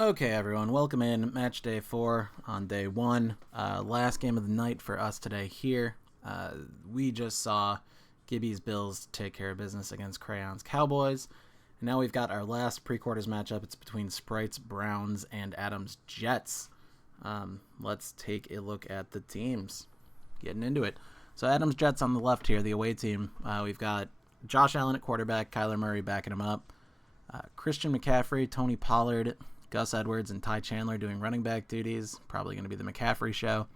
Okay, everyone, welcome in. Match day 4 on day 1. Last game of the night for us today here. We just saw Gibby's Bills take care of business against Crayon's Cowboys. And now we've got our last pre-quarters matchup. It's between Sprite's Browns and Adam's Jets. Let's take a look at the teams. Getting into it. So Adam's Jets on the left here, the away team. We've got Josh Allen at quarterback, Kyler Murray backing him up. Christian McCaffrey, Tony Pollard, Gus Edwards, and Ty Chandler doing running back duties. Probably going to be the McCaffrey show.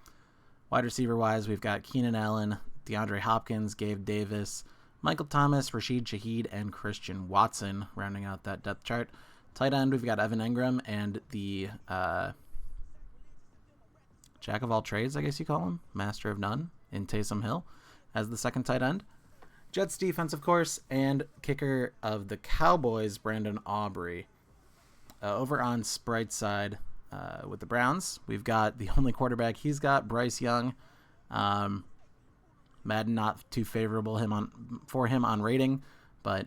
Wide receiver-wise, we've got Keenan Allen, DeAndre Hopkins, Gabe Davis, Michael Thomas, Rashid Shaheed, and Christian Watson rounding out that depth chart. Tight end, we've got Evan Engram and the jack of all trades, I guess you call him, master of none, in Taysom Hill as the second tight end. Jets defense, of course, and kicker of the Cowboys, Brandon Aubrey. Over on Sprite's side with the Browns, we've got the only quarterback he's got, Bryce Young. Madden not too favorable for him on rating, but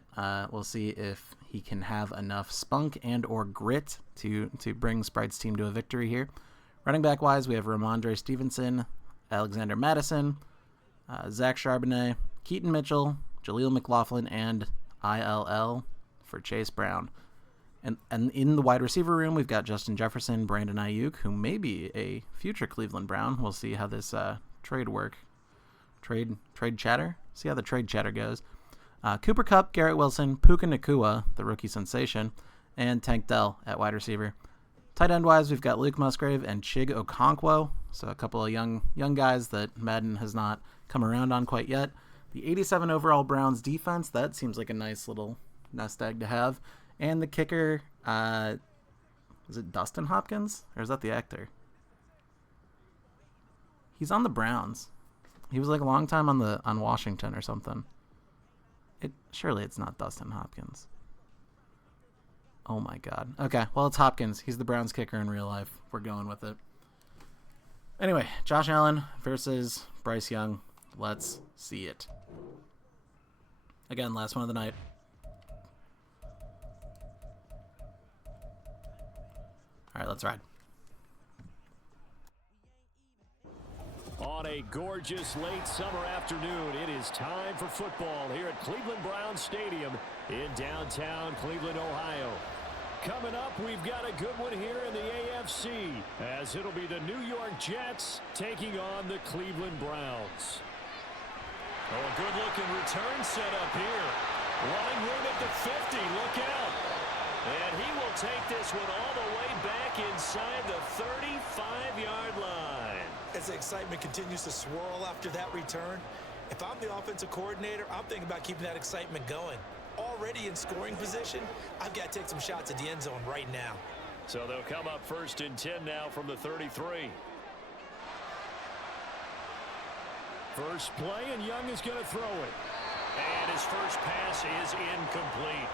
we'll see if he can have enough spunk and or grit to bring Sprite's team to a victory here. Running back wise, we have Ramondre Stevenson, Alexander Madison, Zach Charbonnet, Keaton Mitchell, Jaleel McLaughlin, and ILL for Chase Brown. And in the wide receiver room, we've got Justin Jefferson, Brandon Ayuk, who may be a future Cleveland Brown. We'll see how this trade chatter. See how the trade chatter goes. Cooper Kupp, Garrett Wilson, Puka Nacua, the rookie sensation, and Tank Dell at wide receiver. Tight end wise, we've got Luke Musgrave and Chig Okonkwo. So a couple of young guys that Madden has not come around on quite yet. The 87 overall Browns defense, that seems like a nice little nest egg to have. And the kicker, is it Dustin Hopkins? Or is that the actor? He's on the Browns. He was like a long time on Washington or something. Surely it's not Dustin Hopkins. Oh my god. Okay, well it's Hopkins. He's the Browns kicker in real life. We're going with it. Anyway, Josh Allen versus Bryce Young. Let's see it. Again, last one of the night. All right, let's ride. On a gorgeous late summer afternoon, it is time for football here at Cleveland Browns Stadium in downtown Cleveland, Ohio. Coming up, we've got a good one here in the AFC, as it'll be the New York Jets taking on the Cleveland Browns. Oh, a good-looking return set up here. Running room at the 50. Look out. And he will take this one all the way back inside the 35-yard line. As the excitement continues to swirl after that return, if I'm the offensive coordinator, I'm thinking about keeping that excitement going. Already in scoring position, I've got to take some shots at the end zone right now. So they'll come up 1st and 10 now from the 33. First play, and Young is going to throw it. And his first pass is incomplete.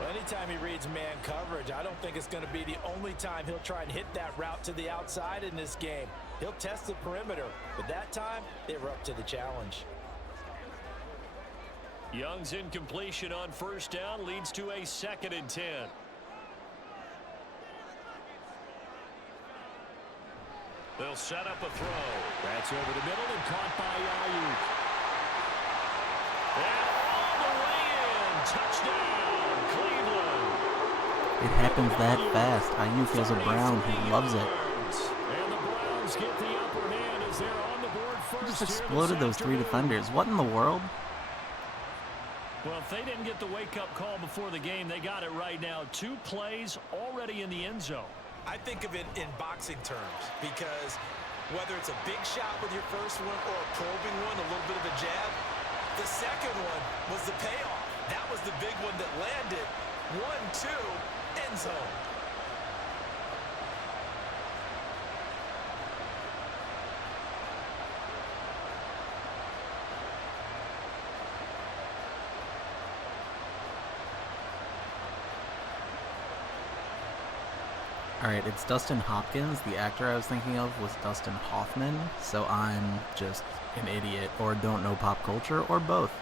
Well, anytime he reads man coverage, I don't think it's going to be the only time he'll try and hit that route to the outside in this game. He'll test the perimeter, but that time, they were up to the challenge. Young's incompletion on first down leads to a 2nd and 10. They'll set up a throw. That's over the middle and caught by Ayuk. And all the way in. Touchdown, Cleveland. It happens that fast. Ayuk is a Brown. He loves it. And the Browns get the upper hand as they're on the board first. He just exploded those 3 defenders. What in the world? Well, if they didn't get the wake-up call before the game, they got it right now. 2 plays already in the end zone. I think of it in boxing terms, because whether it's a big shot with your first one or a probing one, a little bit of a jab, the second one was the payoff. That was the big one that landed. 1-2, end zone. Alright, it's Dustin Hopkins. The actor I was thinking of was Dustin Hoffman, so I'm just an idiot or don't know pop culture or both.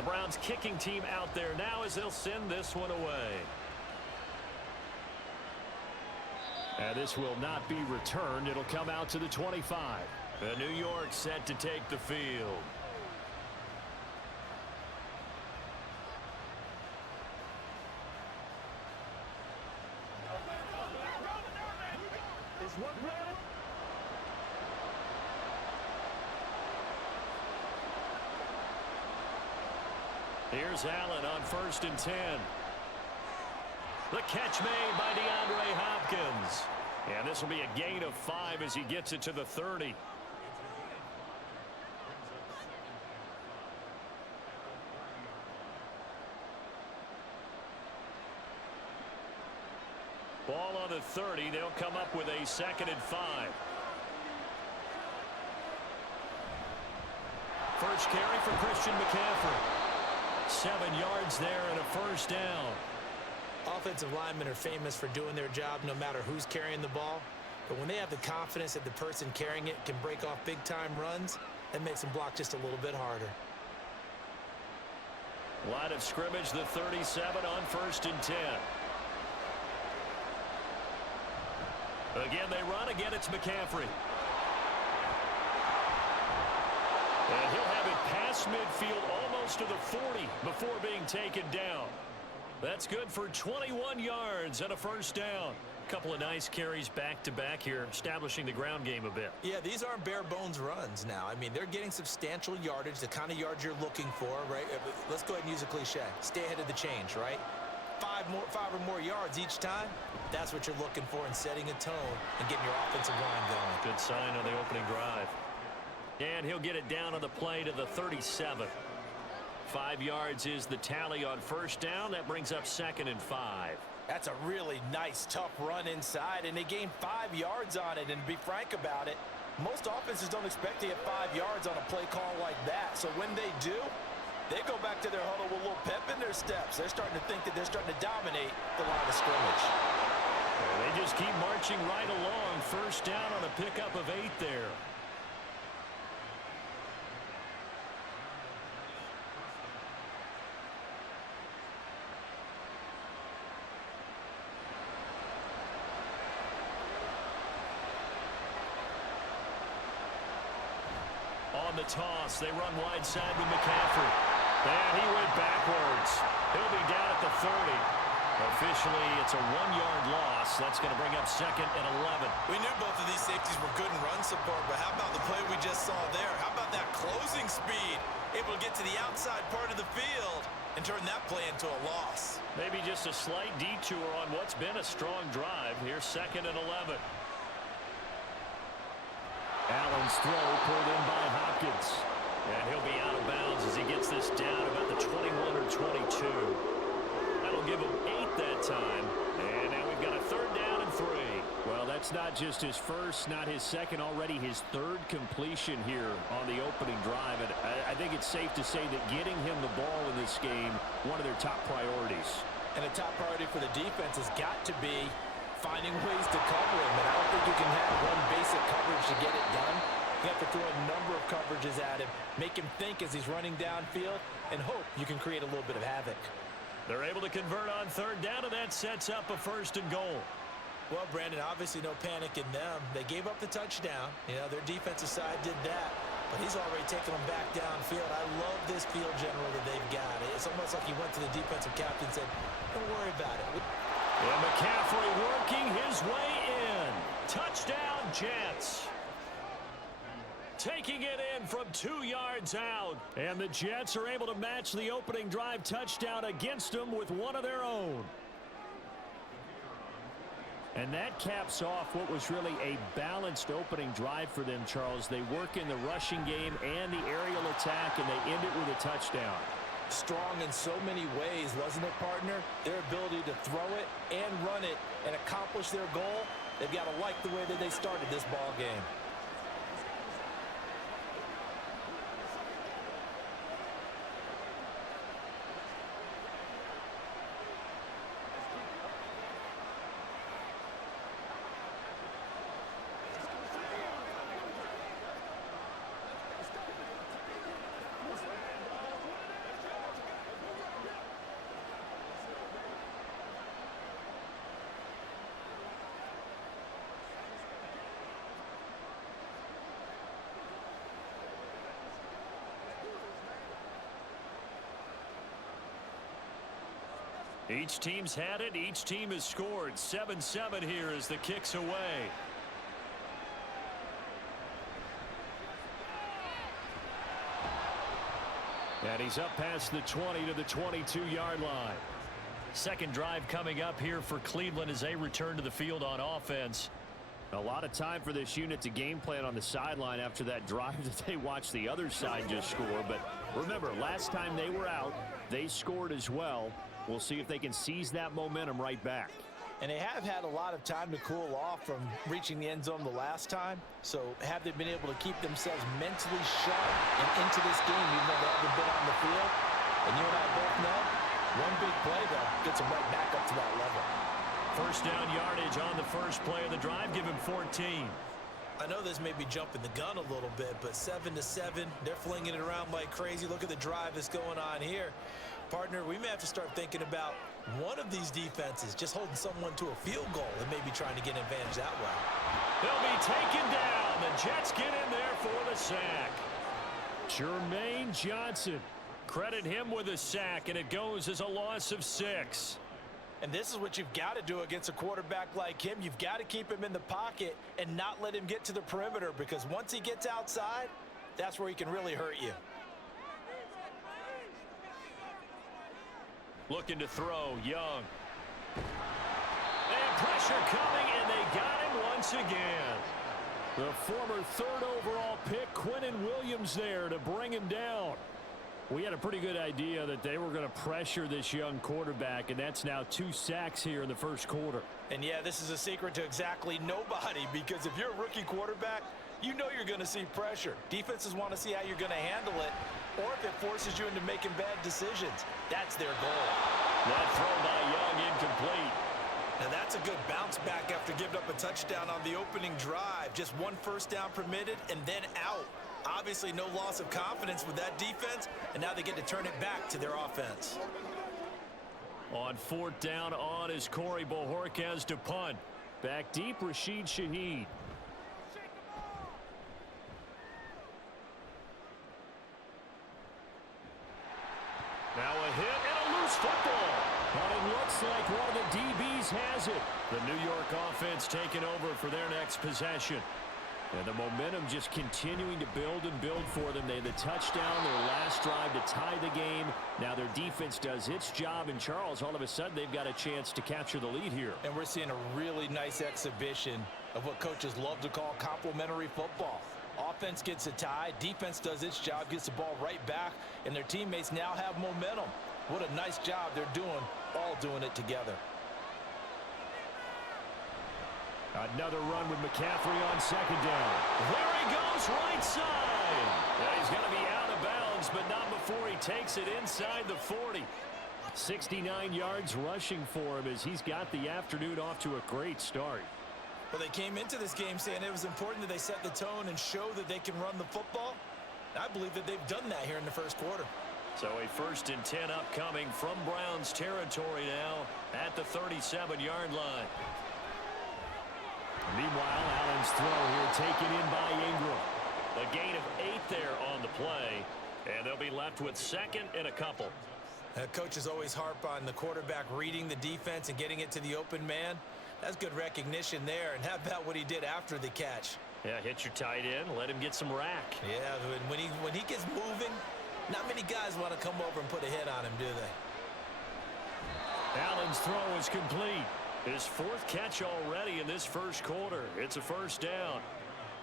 The Browns kicking team out there now as they'll send this one away. And this will not be returned. It'll come out to the 25. The New York set to take the field. Here's Allen on 1st and 10. The catch made by DeAndre Hopkins. And this will be a gain of 5 as he gets it to the 30. Ball on the 30. They'll come up with a 2nd and 5. First carry for Christian McCaffrey. 7 yards there and a 1st down. Offensive linemen are famous for doing their job no matter who's carrying the ball. But when they have the confidence that the person carrying it can break off big-time runs, that makes them block just a little bit harder. Line of scrimmage, the 37 on 1st and 10. Again, they run. Again, it's McCaffrey. And he'll have it past midfield almost to the 40 before being taken down. That's good for 21 yards and a 1st down. A couple of nice carries back-to-back here, establishing the ground game a bit. Yeah, these aren't bare-bones runs now. I mean, they're getting substantial yardage, the kind of yards you're looking for, right? Let's go ahead and use a cliche. Stay ahead of the change, right? 5 or more yards each time, that's what you're looking for in setting a tone and getting your offensive line going. Good sign on the opening drive. And he'll get it down on the play to the 37. 5 yards is the tally on 1st down. That brings up 2nd and 5. That's a really nice, tough run inside, and they gained 5 yards on it. And to be frank about it, most offenses don't expect to get 5 yards on a play call like that. So when they do, they go back to their huddle with a little pep in their steps. They're starting to think that they're starting to dominate the line of scrimmage. They just keep marching right along. 1st down on a pickup of 8 there. On the toss, they run wide side with McCaffrey. And he went backwards. He'll be down at the 30. Officially, it's a 1-yard loss. That's going to bring up 2nd and 11. We knew both of these safeties were good in run support, but how about the play we just saw there? How about that closing speed? Able to get to the outside part of the field and turn that play into a loss. Maybe just a slight detour on what's been a strong drive. Here's 2nd and 11. Allen's throw pulled in by Hopkins. And he'll be out of bounds as he gets this down about the 21 or 22. That'll give him 8 that time. And now we've got a 3rd down and 3. Well, that's not just his first, not his second, already his 3rd completion here on the opening drive. And I think it's safe to say that getting him the ball in this game, one of their top priorities. And a top priority for the defense has got to be finding ways to cover him. And I don't think you can have one basic coverage to get it done. You have to throw a number of coverages at him, make him think as he's running downfield, and hope you can create a little bit of havoc. They're able to convert on 3rd down, and that sets up a 1st and goal. Well, Brandon, obviously no panic in them. They gave up the touchdown. You know, their defensive side did that, but he's already taken them back downfield. I love this field general that they've got. It's almost like he went to the defensive captain and said, don't worry about it. And McCaffrey working his way in. Touchdown, Jets. Taking it in from 2 yards out. And the Jets are able to match the opening drive touchdown against them with one of their own. And that caps off what was really a balanced opening drive for them, Charles. They work in the rushing game and the aerial attack, and they end it with a touchdown. Strong in so many ways, wasn't it, partner? Their ability to throw it and run it and accomplish their goal, they've got to like the way that they started this ball game. Each team's had it. Each team has scored. 7-7 here as the kick's away. And he's up past the 20 to the 22-yard line. Second drive coming up here for Cleveland as they return to the field on offense. A lot of time for this unit to game plan on the sideline after that drive that they watched the other side just score. But remember, last time they were out, they scored as well. We'll see if they can seize that momentum right back. And they have had a lot of time to cool off from reaching the end zone the last time. So have they been able to keep themselves mentally sharp and into this game even though they haven't been on the field? And you and I both know, one big play, though, gets them right back up to that level. First down yardage on the first play of the drive. Give him 14. I know this may be jumping the gun a little bit, but 7-7, they're flinging it around like crazy. Look at the drive that's going on here. Partner, we may have to start thinking about one of these defenses just holding someone to a field goal and maybe trying to get an advantage that way. They'll be taken down. The Jets get in there for the sack. Jermaine Johnson. Credit him with a sack, and it goes as a loss of 6. And this is what you've got to do against a quarterback like him. You've got to keep him in the pocket and not let him get to the perimeter, because once he gets outside, that's where he can really hurt you. Looking to throw, Young. And pressure coming, and they got him once again. The former third overall pick, Quinnen Williams, there to bring him down. We had a pretty good idea that they were going to pressure this young quarterback, and that's now 2 sacks here in the first quarter. And yeah, this is a secret to exactly nobody, because if you're a rookie quarterback, you know you're going to see pressure. Defenses want to see how you're going to handle it, or if it forces you into making bad decisions. That's their goal. That throw by Young incomplete. Now that's a good bounce back after giving up a touchdown on the opening drive. Just 1 first down permitted and then out. Obviously no loss of confidence with that defense, and now they get to turn it back to their offense. On 4th down on is Corey Bojorquez to punt. Back deep, Rashid Shaheed. Now a hit and a loose football. But it looks like one of the DBs has it. The New York offense taking over for their next possession. And the momentum just continuing to build and build for them. They had the touchdown, their last drive to tie the game. Now their defense does its job. And Charles, all of a sudden, they've got a chance to capture the lead here. And we're seeing a really nice exhibition of what coaches love to call complementary football. Offense gets a tie, defense does its job, gets the ball right back, and their teammates now have momentum. What a nice job they're doing, all doing it together. Another run with McCaffrey on 2nd down. There he goes, right side. Yeah, he's going to be out of bounds, but not before he takes it inside the 40. 69 yards rushing for him as he's got the afternoon off to a great start. Well, they came into this game saying it was important that they set the tone and show that they can run the football. I believe that they've done that here in the first quarter. So a 1st and 10 upcoming from Browns territory now at the 37-yard line. Meanwhile, Allen's throw here taken in by Ingram. A gain of 8 there on the play, and they'll be left with 2nd and a couple. Coaches always harp on the quarterback reading the defense and getting it to the open man. That's good recognition there. And how about what he did after the catch? Yeah, hit your tight end, let him get some rack. Yeah, when he gets moving, not many guys want to come over and put a hit on him, do they? Allen's throw is complete. His 4th catch already in this first quarter. It's a 1st down.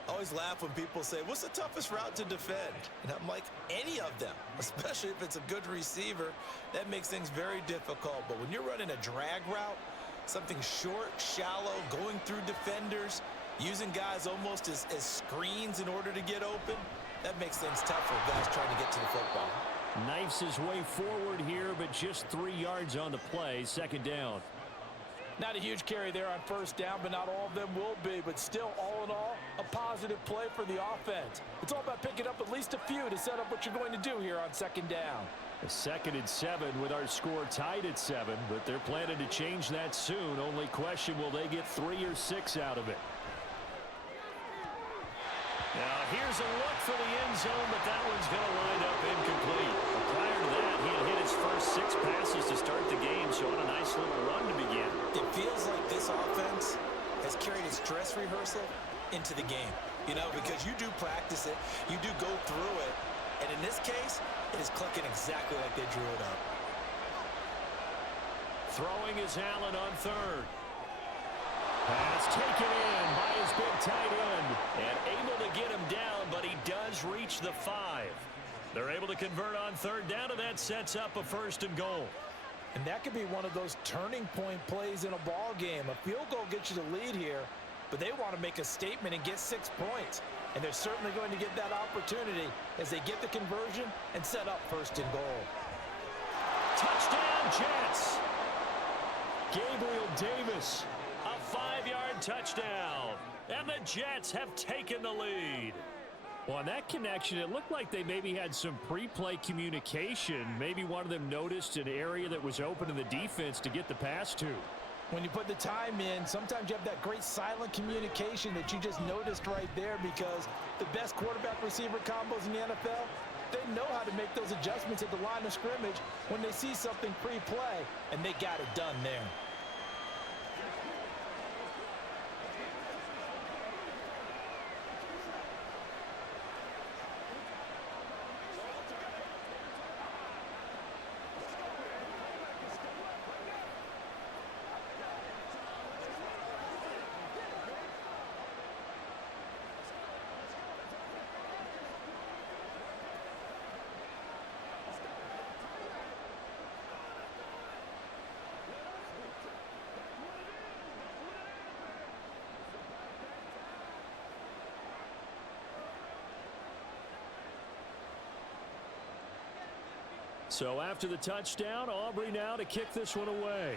I always laugh when people say, what's the toughest route to defend? And I'm like, any of them, especially if it's a good receiver. That makes things very difficult. But when you're running a drag route, something short, shallow, going through defenders, using guys almost as screens in order to get open, that makes things tough for guys trying to get to the football. Knifes his way forward here, but just 3 yards on the play. 2nd down. Not a huge carry there on 1st down, but not all of them will be. But still, all in all, a positive play for the offense. It's all about picking up at least a few to set up what you're going to do here on 2nd down. A 2nd and 7 with our score tied at 7, but they're planning to change that soon. Only question, will they get 3 or 6 out of it? Now here's a look for the end zone, but that one's going to wind up incomplete. Prior to that, he had hit his first 6 passes to start the game, so on a nice little run to begin. It feels like this offense has carried its dress rehearsal into the game, you know, because you do practice it, you do go through it, and in this case, it is clicking exactly like they drew it up. Throwing is Allen on third. Pass taken in by his big tight end, and able to get him down, but he does reach the 5. They're able to convert on third down, and that sets up a 1st and goal. And that could be one of those turning point plays in a ball game. A field goal gets you the lead here, but they want to make a statement and get 6 points. And they're certainly going to get that opportunity as they get the conversion and set up 1st and goal. Touchdown, Jets! Gabriel Davis, a 5-yard touchdown. And the Jets have taken the lead. Well, on that connection, it looked like they maybe had some pre-play communication. Maybe one of them noticed an area that was open in the defense to get the pass to. When you put the time in, sometimes you have that great silent communication that you just noticed right there, because the best quarterback-receiver combos in the NFL, they know how to make those adjustments at the line of scrimmage when they see something pre-play, and they got it done there. So after the touchdown, Aubrey now to kick this one away.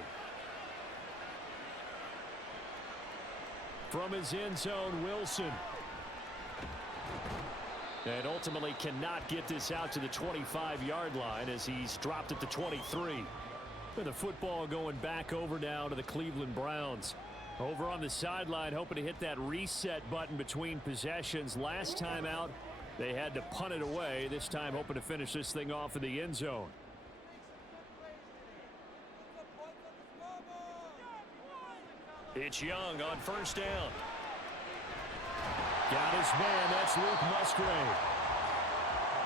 From his end zone, Wilson. And ultimately cannot get this out to the 25-yard line as he's dropped at the 23. With the football going back over now to the Cleveland Browns. Over on the sideline, hoping to hit that reset button between possessions. Last time out, they had to punt it away. This time hoping to finish this thing off in the end zone. It's Young on 1st down. Got his man. That's Luke Musgrave.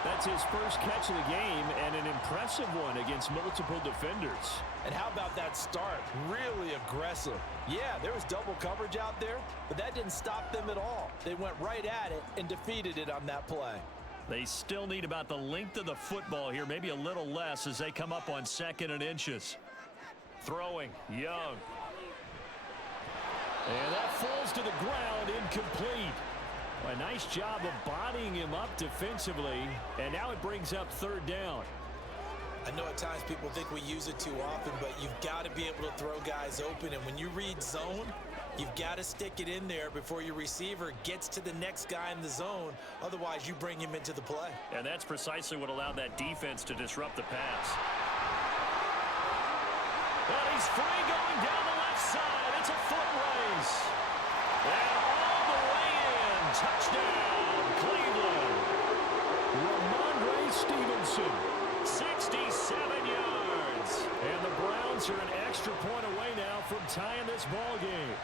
That's his first catch of the game, and an impressive one against multiple defenders. And how about that start? Really aggressive. Yeah, there was double coverage out there, but that didn't stop them at all. They went right at it and defeated it on that play. They still need about the length of the football here, maybe a little less as they come up on 2nd and inches. Throwing, Young. And that falls to the ground, incomplete. A nice job of bodying him up defensively, and now it brings up 3rd down. I know at times people think we use it too often, but you've got to be able to throw guys open, and when you read zone, you've got to stick it in there before your receiver gets to the next guy in the zone. Otherwise, you bring him into the play. And that's precisely what allowed that defense to disrupt the pass. And he's free going down the left side. It's a foot race. And all the way in. Touchdown, Cleveland. Ramondre Stevenson, 67 yards. And the Browns are an extra point away now from tying this ball game.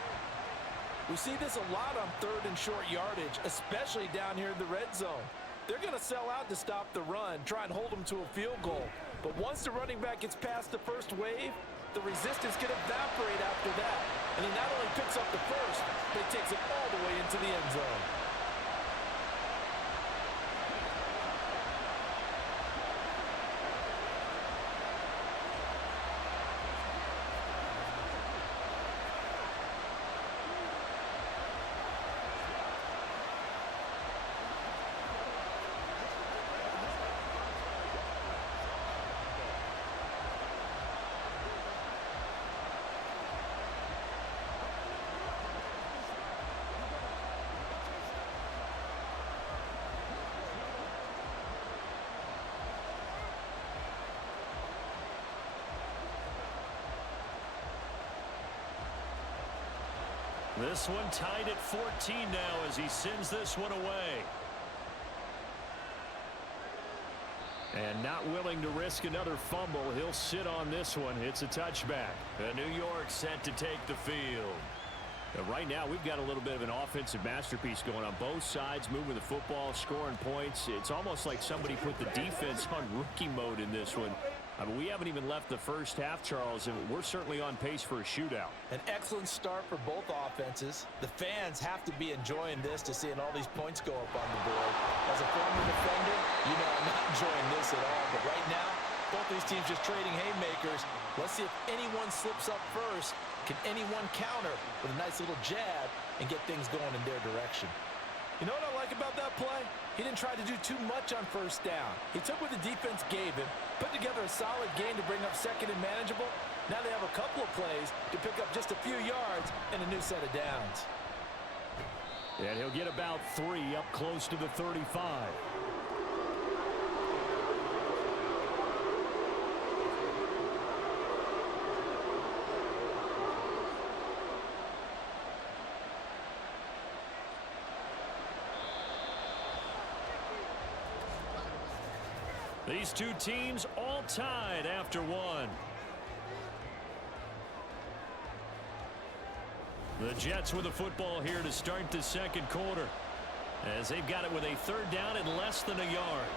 We see this a lot on 3rd and short yardage, especially down here in the red zone. They're going to sell out to stop the run, try and hold them to a field goal. But once the running back gets past the first wave, the resistance can evaporate after that. And he not only picks up the first, but he takes it all the way into the end zone. This one tied at 14 now as he sends this one away. And not willing to risk another fumble, he'll sit on this one. It's a touchback. New York set to take the field. Right now, we've got a little bit of an offensive masterpiece going on. Both sides moving the football, scoring points. It's almost like somebody put the defense on rookie mode in this one. I mean, we haven't even left the first half, Charles, and we're certainly on pace for a shootout. An excellent start for both offenses. The fans have to be enjoying this to seeing all these points go up on the board. As a former defender, you know I'm not enjoying this at all. But right now, both these teams just trading haymakers. Let's see if anyone slips up first. Can anyone counter with a nice little jab and get things going in their direction? You know what I like about that play? He didn't try to do too much on first down. He took what the defense gave him, put together a solid game to bring up second and manageable. Now they have a couple of plays to pick up just a few yards and a new set of downs. And he'll get about 3 up close to the 35. These two teams all tied after one. The Jets with the football here to start the second quarter, as they've got it with a third down and less than a yard.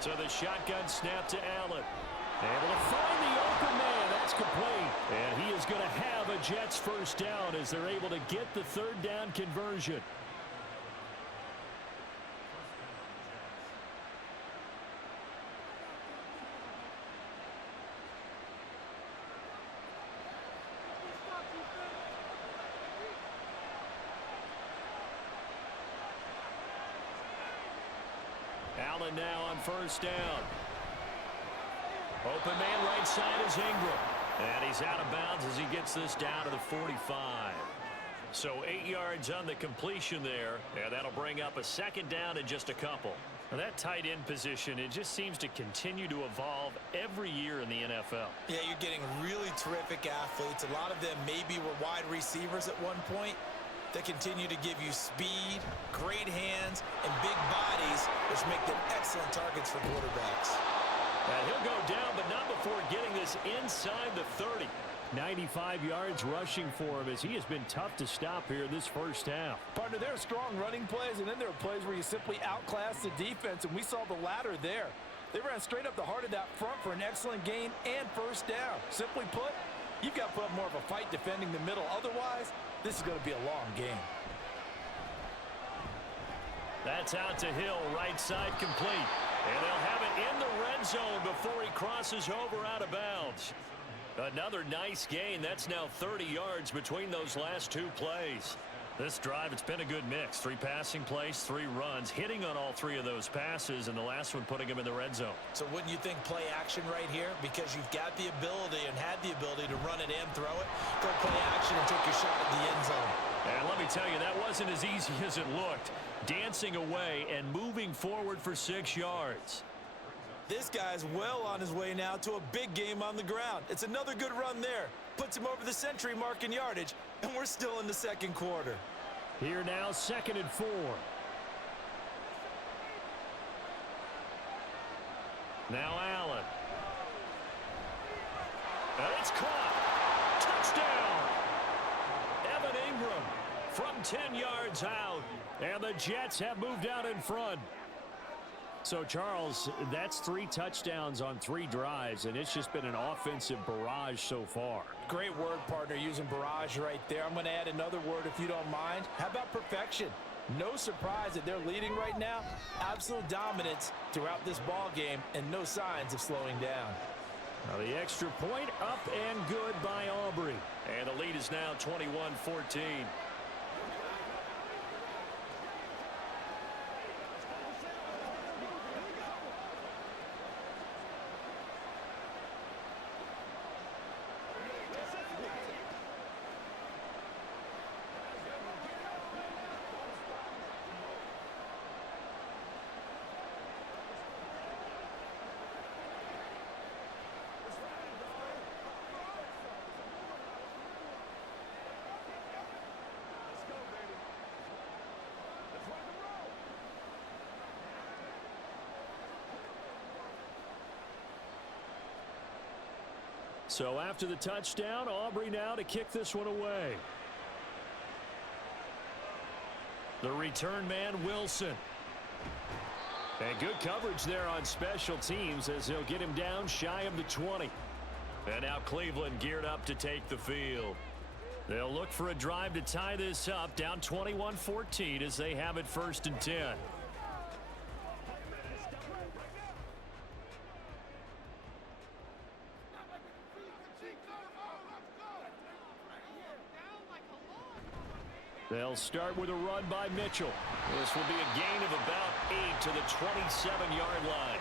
So the shotgun snap to Allen. Able to find the open man. That's complete. And he is going to have a Jets first down as they're able to get the third down conversion. Allen now on first down. Open man right side is Ingram. And he's out of bounds as he gets this down to the 45. So 8 yards on the completion there. And that'll bring up a second down in just a couple. Now that tight end position, it just seems to continue to evolve every year in the NFL. Yeah, you're getting really terrific athletes. A lot of them maybe were wide receivers at one point. They continue to give you speed, great hands, and big bodies, which make them excellent targets for quarterbacks. And he'll go down, but not before getting this inside the 30. 95 yards rushing for him, as he has been tough to stop here this first half. Partner, there are strong running plays, and then there are plays where you simply outclass the defense, and we saw the latter there. They ran straight up the heart of that front for an excellent gain and first down. Simply put, you've got to put up more of a fight defending the middle. Otherwise, this is going to be a long game. That's out to Hill, right side complete. And they'll have it in the red zone before he crosses over out of bounds. Another nice gain. That's now 30 yards between those last two plays. This drive, it's been a good mix. 3 passing plays, 3 runs, hitting on all 3 of those passes, and the last one putting him in the red zone. So wouldn't you think play action right here? Because you've got the ability and had the ability to run it and throw it. Go play action and take your shot at the end zone. And let me tell you, that wasn't as easy as it looked. Dancing away and moving forward for 6 yards. This guy's well on his way now to a big game on the ground. It's another good run there. Puts him over the century mark in yardage, and we're still in the second quarter. Here now, 2nd and 4. Now Allen. And it's caught. Touchdown. Evan Ingram from 10 yards out. And the Jets have moved out in front. So, Charles, that's 3 touchdowns on 3 drives, and it's just been an offensive barrage so far. Great word, partner, using barrage right there. I'm going to add another word if you don't mind. How about perfection? No surprise that they're leading right now. Absolute dominance throughout this ball game, and no signs of slowing down. Now the extra point up and good by Aubrey. And the lead is now 21-14. So after the touchdown, Aubrey now to kick this one away. The return man, Wilson. And good coverage there on special teams as they'll get him down shy of the 20. And now Cleveland geared up to take the field. They'll look for a drive to tie this up, down 21-14 as they have it 1st and 10. They'll start with a run by Mitchell. This will be a gain of about 8 to the 27-yard line.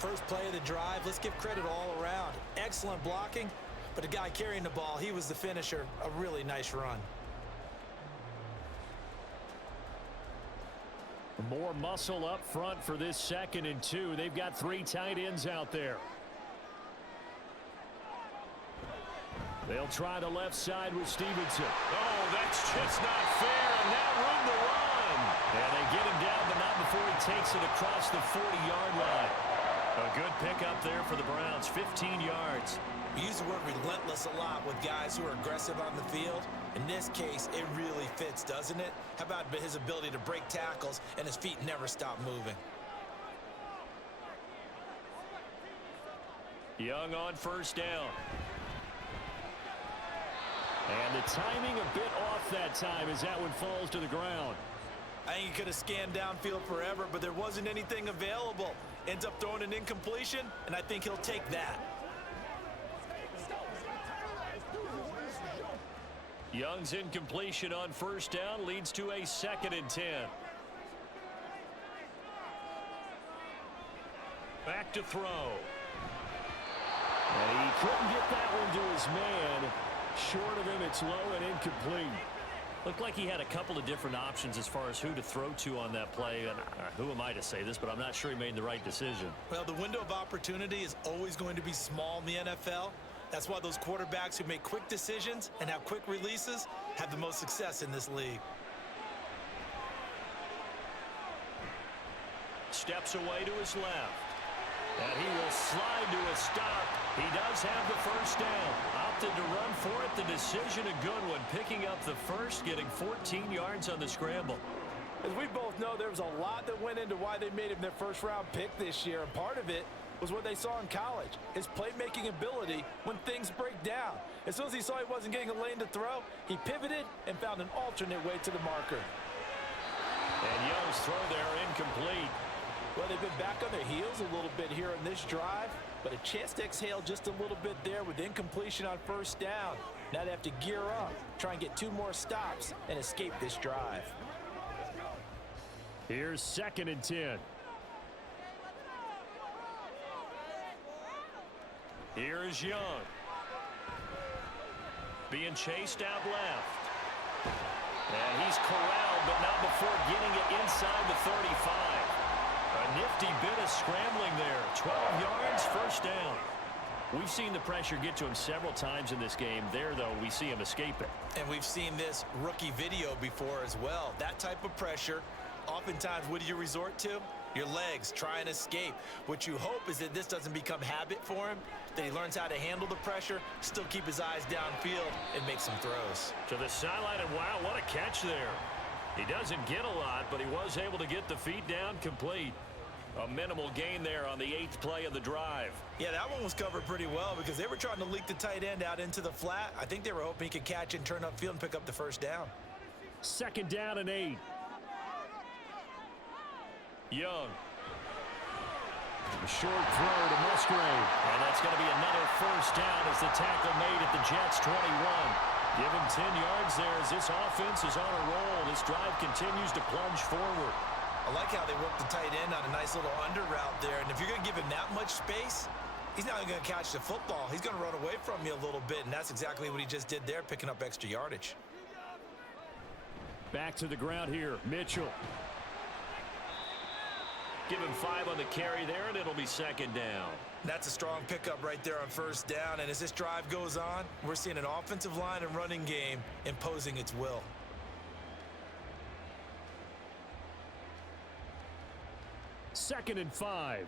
First play of the drive, let's give credit all around. Excellent blocking, but the guy carrying the ball, he was the finisher. A really nice run. More muscle up front for this 2nd and 2. They've got 3 tight ends out there. They'll try the left side with Stevenson. Oh, that's just not fair, and now room to run. And they get him down, but not before he takes it across the 40-yard line. A good pickup there for the Browns, 15 yards. We use the word relentless a lot with guys who are aggressive on the field. In this case, it really fits, doesn't it? How about his ability to break tackles and his feet never stop moving? Young on 1st down. And the timing a bit off that time as that one falls to the ground. I think he could have scanned downfield forever, but there wasn't anything available. Ends up throwing an incompletion, and I think he'll take that. Young's incompletion on 1st down leads to a 2nd and 10. Back to throw. And he couldn't get that one to his man. Short of him, it's low and incomplete. Looked like he had a couple of different options as far as who to throw to on that play. And who am I to say this, but I'm not sure he made the right decision. Well, the window of opportunity is always going to be small in the NFL. That's why those quarterbacks who make quick decisions and have quick releases have the most success in this league. Steps away to his left. And he will slide to a stop. He does have the 1st down. Opted to run for it. The decision a good one. Picking up the 1st, getting 14 yards on the scramble. As we both know, there was a lot that went into why they made him their 1st-round pick this year. And part of it was what they saw in college, his playmaking ability when things break down. As soon as he saw he wasn't getting a lane to throw, he pivoted and found an alternate way to the marker. And Young's throw there incomplete. Well, they've been back on their heels a little bit here in this drive, but a chance to exhale just a little bit there with incompletion on 1st down. Now they have to gear up, try and get 2 more stops, and escape this drive. Here's 2nd and 10. Here is Young. Being chased out left. And he's corralled, but not before getting it inside the 35. A nifty bit of scrambling there. 12 yards, 1st down. We've seen the pressure get to him several times in this game. There, though, we see him escape it. And we've seen this rookie video before as well. That type of pressure, oftentimes, what do you resort to? Your legs, try and escape. What you hope is that this doesn't become habit for him, that he learns how to handle the pressure, still keep his eyes downfield, and make some throws. To the sideline, and wow, what a catch there. He doesn't get a lot, but he was able to get the feet down complete. A minimal gain there on the 8th play of the drive. Yeah, that one was covered pretty well because they were trying to leak the tight end out into the flat. I think they were hoping he could catch and turn upfield and pick up the 1st down. 2nd down and 8. Young. A short throw to Musgrave. And that's going to be another 1st down as the tackle made at the Jets' 21. Give him 10 yards there as this offense is on a roll. This drive continues to plunge forward. I like how they worked the tight end on a nice little under route there. And if you're going to give him that much space, he's not going to catch the football. He's going to run away from you a little bit, and that's exactly what he just did there, picking up extra yardage. Back to the ground here, Mitchell. Give him 5 on the carry there, and it'll be 2nd down. That's a strong pickup right there on 1st down. And as this drive goes on, we're seeing an offensive line and running game imposing its will. 2nd and 5.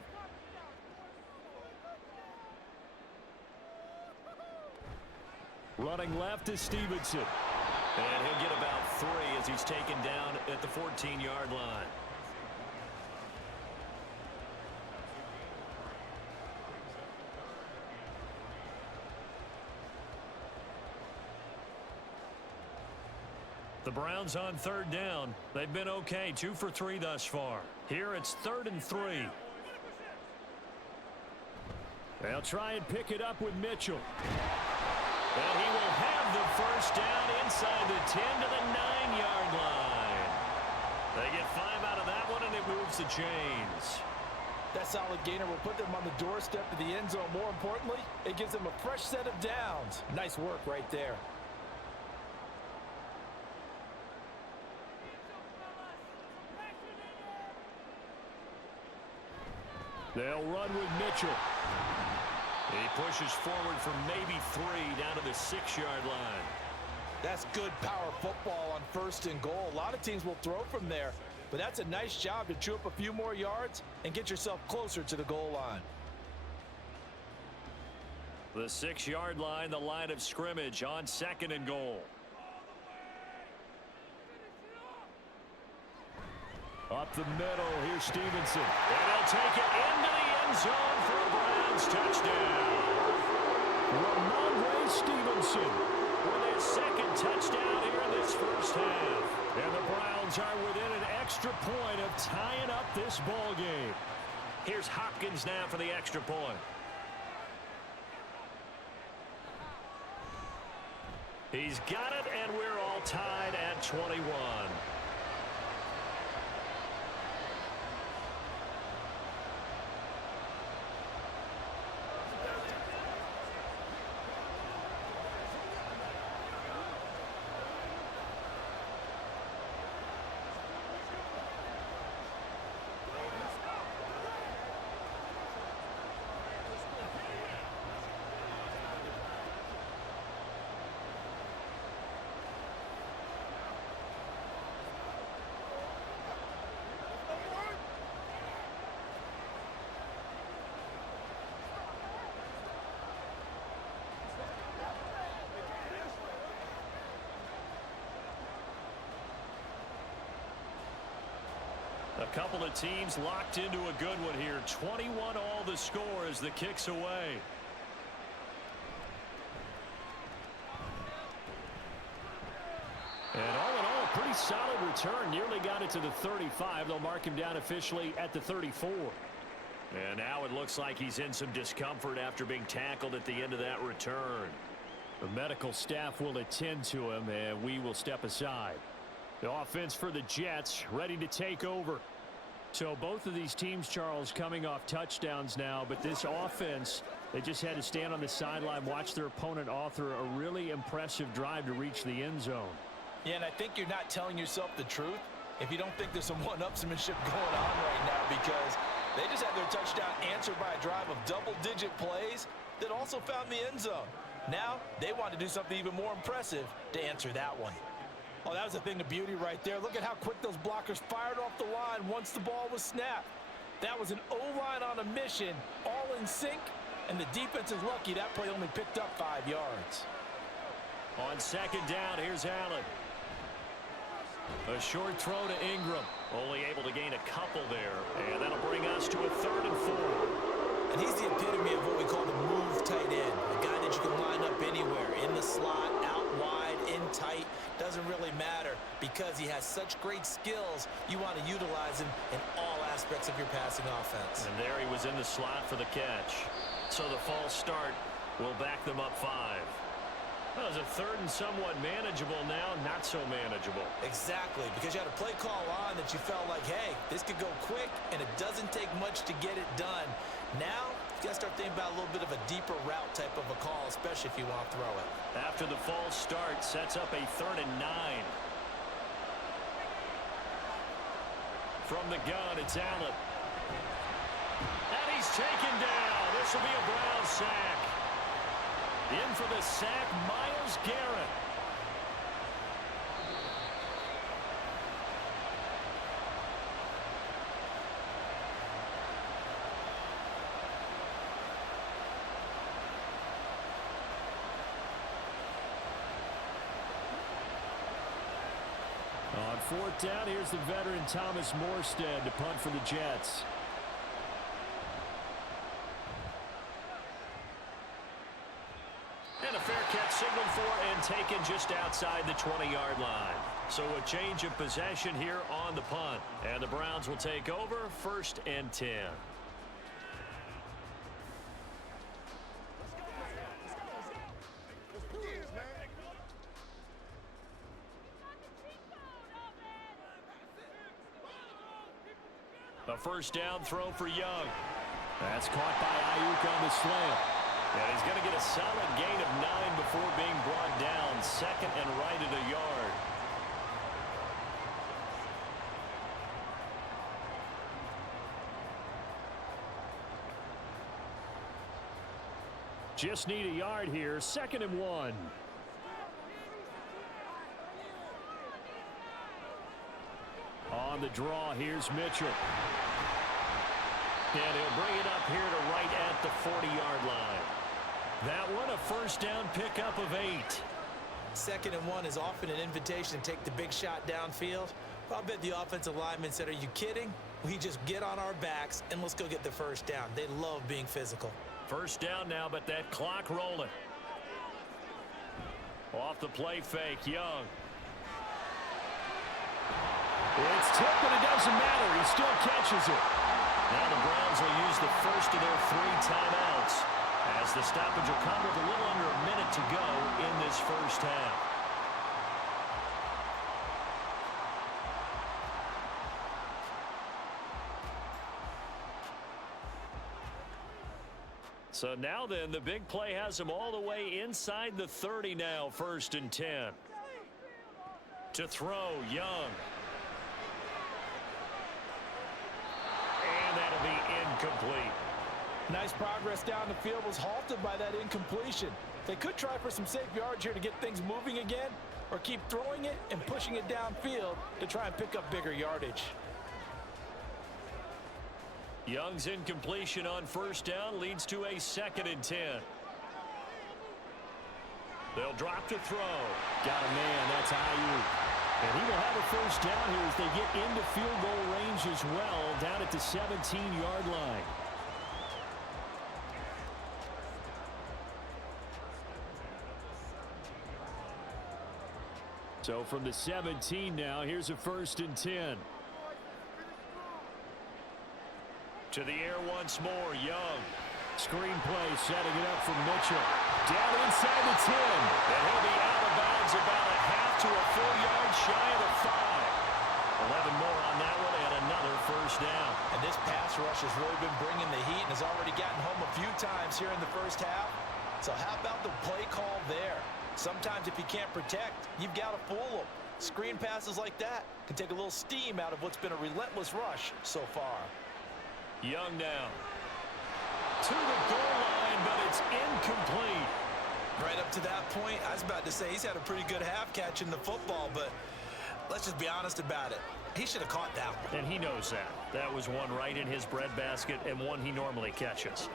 Running left is Stevenson. And he'll get about 3 as he's taken down at the 14-yard line. The Browns on 3rd down. They've been okay, 2 for 3 thus far. Here it's 3rd and 3. They'll try and pick it up with Mitchell. And he will have the first down inside the 10 to the 9-yard line. They get 5 out of that one, and it moves the chains. That solid gainer will put them on the doorstep of the end zone. More importantly, it gives them a fresh set of downs. Nice work right there. They'll run with Mitchell. He pushes forward from maybe 3 down to the 6-yard line. That's good power football on 1st and goal. A lot of teams will throw from there, but that's a nice job to chew up a few more yards and get yourself closer to the goal line. The 6-yard line, the line of scrimmage on 2nd and goal. Up the middle, here's Stevenson. And he'll take it into the end zone for a Browns touchdown. Ramondre Stevenson with his 2nd touchdown here in this first half. And the Browns are within an extra point of tying up this ball game. Here's Hopkins now for the extra point. He's got it, and we're all tied at 21. A couple of teams locked into a good one here. 21 all the score as the kick's away. And all in all, a pretty solid return. Nearly got it to the 35. They'll mark him down officially at the 34. And now it looks like he's in some discomfort after being tackled at the end of that return. The medical staff will attend to him, and we will step aside. The offense for the Jets ready to take over. So both of these teams, Charles, coming off touchdowns now, but this offense, they just had to stand on the sideline, watch their opponent author a really impressive drive to reach the end zone. Yeah, and I think you're not telling yourself the truth if you don't think there's some one-upsmanship going on right now, because they just had their touchdown answered by a drive of double-digit plays that also found the end zone. Now they want to do something even more impressive to answer that one. Oh, that was a thing of beauty right there. Look at how quick those blockers fired off the line once the ball was snapped. That was an O-line on a mission, all in sync, and the defense is lucky that play only picked up 5 yards. On 2nd down, here's Allen. A short throw to Ingram. Only able to gain a couple there, and that'll bring us to a 3rd and 4. And he's the epitome of what we call the move tight end. A guy that you can line up anywhere, in the slot, out wide, in tight. Doesn't really matter because he has such great skills. You want to utilize him in all aspects of your passing offense. And there he was in the slot for the catch. So the false start will back them up 5. Well, it was a 3rd and somewhat manageable, now not so manageable. Exactly, because you had a play call on that you felt like, hey, this could go quick, and it doesn't take much to get it done. Now, you got to start thinking about a little bit of a deeper route type of a call, especially if you want to throw it. After the false start, sets up a 3rd and 9. From the gun, it's Allen. And he's taken down. This will be a Browns sack. In for the sack, Myles Garrett. On fourth down, here's the veteran Thomas Morstead to punt for the Jets. And a fair catch signaled for and taken just outside the 20-yard line. So a change of possession here on the punt. And the Browns will take over 1st and 10. A first down throw for Young. That's caught by Ayuk on the slant. And he's going to get a solid gain of 9 before being brought down. 2nd and right at a yard. Just need a yard here. 2nd and 1. On the draw, here's Mitchell. And he'll bring it up here to right at the 40-yard line. That one, a first down pickup of 8. 2nd and 1 is often an invitation to take the big shot downfield. I'll bet the offensive lineman said, are you kidding? We just get on our backs and let's go get the first down. They love being physical. First down now, but that clock rolling. Off the play fake, Young. It's tipped, but it doesn't matter. He still catches it. Now the Browns will use the first of their 3 timeouts as the stoppage will come with a little under a minute to go in this first half. So now then, the big play has them all the way inside the 30 now, 1st and 10. To throw, Young. And that'll be incomplete. Nice progress down the field was halted by that incompletion. They could try for some safe yards here to get things moving again, or keep throwing it and pushing it downfield to try and pick up bigger yardage. Young's incompletion on first down leads to a 2nd and 10. They'll drop to throw. Got a man, that's Ayuk. And he will have a first down here as they get into field goal range as well, down at the 17-yard line. So from the 17 now, here's a 1st and 10. To the air once more, Young. Screenplay setting it up for Mitchell. Down inside the 10. And he'll be out of bounds about a half to a full yard shy of the 5. 11 more on that one and another first down. And this pass rush has really been bringing the heat and has already gotten home a few times here in the first half. So how about the play call there? Sometimes if you can't protect, you've got to fool them. Screen passes like that can take a little steam out of what's been a relentless rush so far. Young now. To the goal line, but it's incomplete. Right up to that point, I was about to say he's had a pretty good half catching the football, but let's just be honest about it. He should have caught that one. And he knows that. That was one right in his breadbasket and one he normally catches.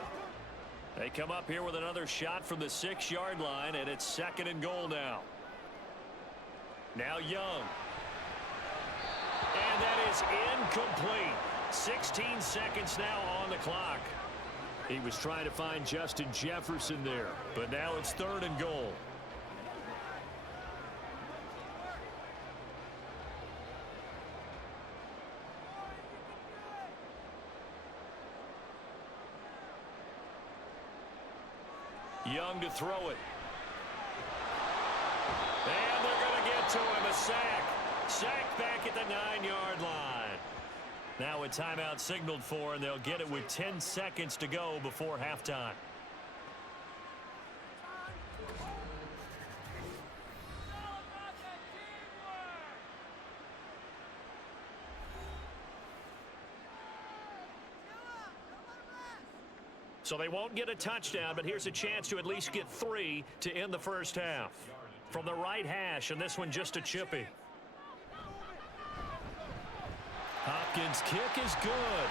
They come up here with another shot from the 6-yard line, and it's 2nd and goal now. Now Young. And that is incomplete. 16 seconds now on the clock. He was trying to find Justin Jefferson there, but now it's 3rd and goal. Young to throw it. And they're going to get to him. A sack. Sacked back at the 9-yard line. Now a timeout signaled for, and they'll get it with 10 seconds to go before halftime. So they won't get a touchdown, but here's a chance to at least get 3 to end the first half. From the right hash, and this one just a chippy. Hopkins' kick is good.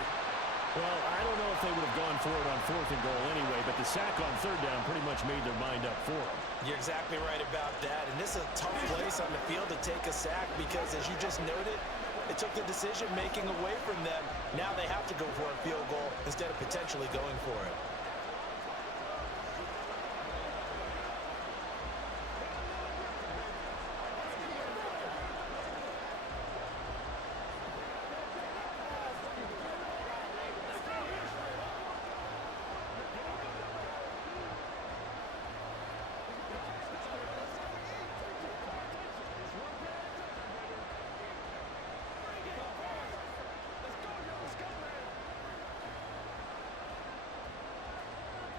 Well, I don't know if they would have gone for it on 4th and goal anyway, but the sack on 3rd down pretty much made their mind up for them. You're exactly right about that. And this is a tough place on the field to take a sack because, as you just noted, it took the decision-making away from them. Now they have to go for a field goal instead of potentially going for it.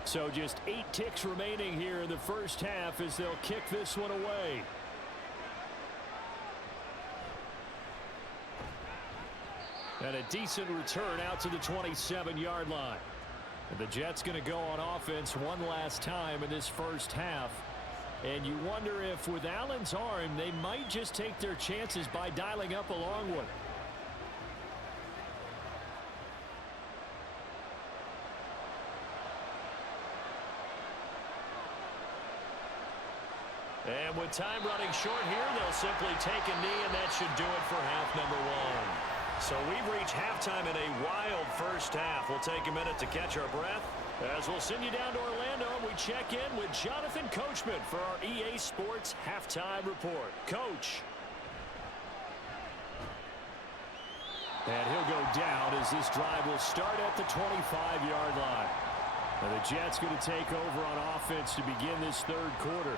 So just 8 ticks remaining here in the first half as they'll kick this one away. And a decent return out to the 27-yard line. And the Jets going to go on offense one last time in this first half. And you wonder if with Allen's arm, they might just take their chances by dialing up a long one. And with time running short here, they'll simply take a knee, and that should do it for half number 1. So we've reached halftime in a wild first half. We'll take a minute to catch our breath as we'll send you down to Orlando, and we check in with Jonathan Coachman for our EA Sports Halftime Report. Coach. And he'll go down as this drive will start at the 25-yard line. And the Jets going to take over on offense to begin this third quarter.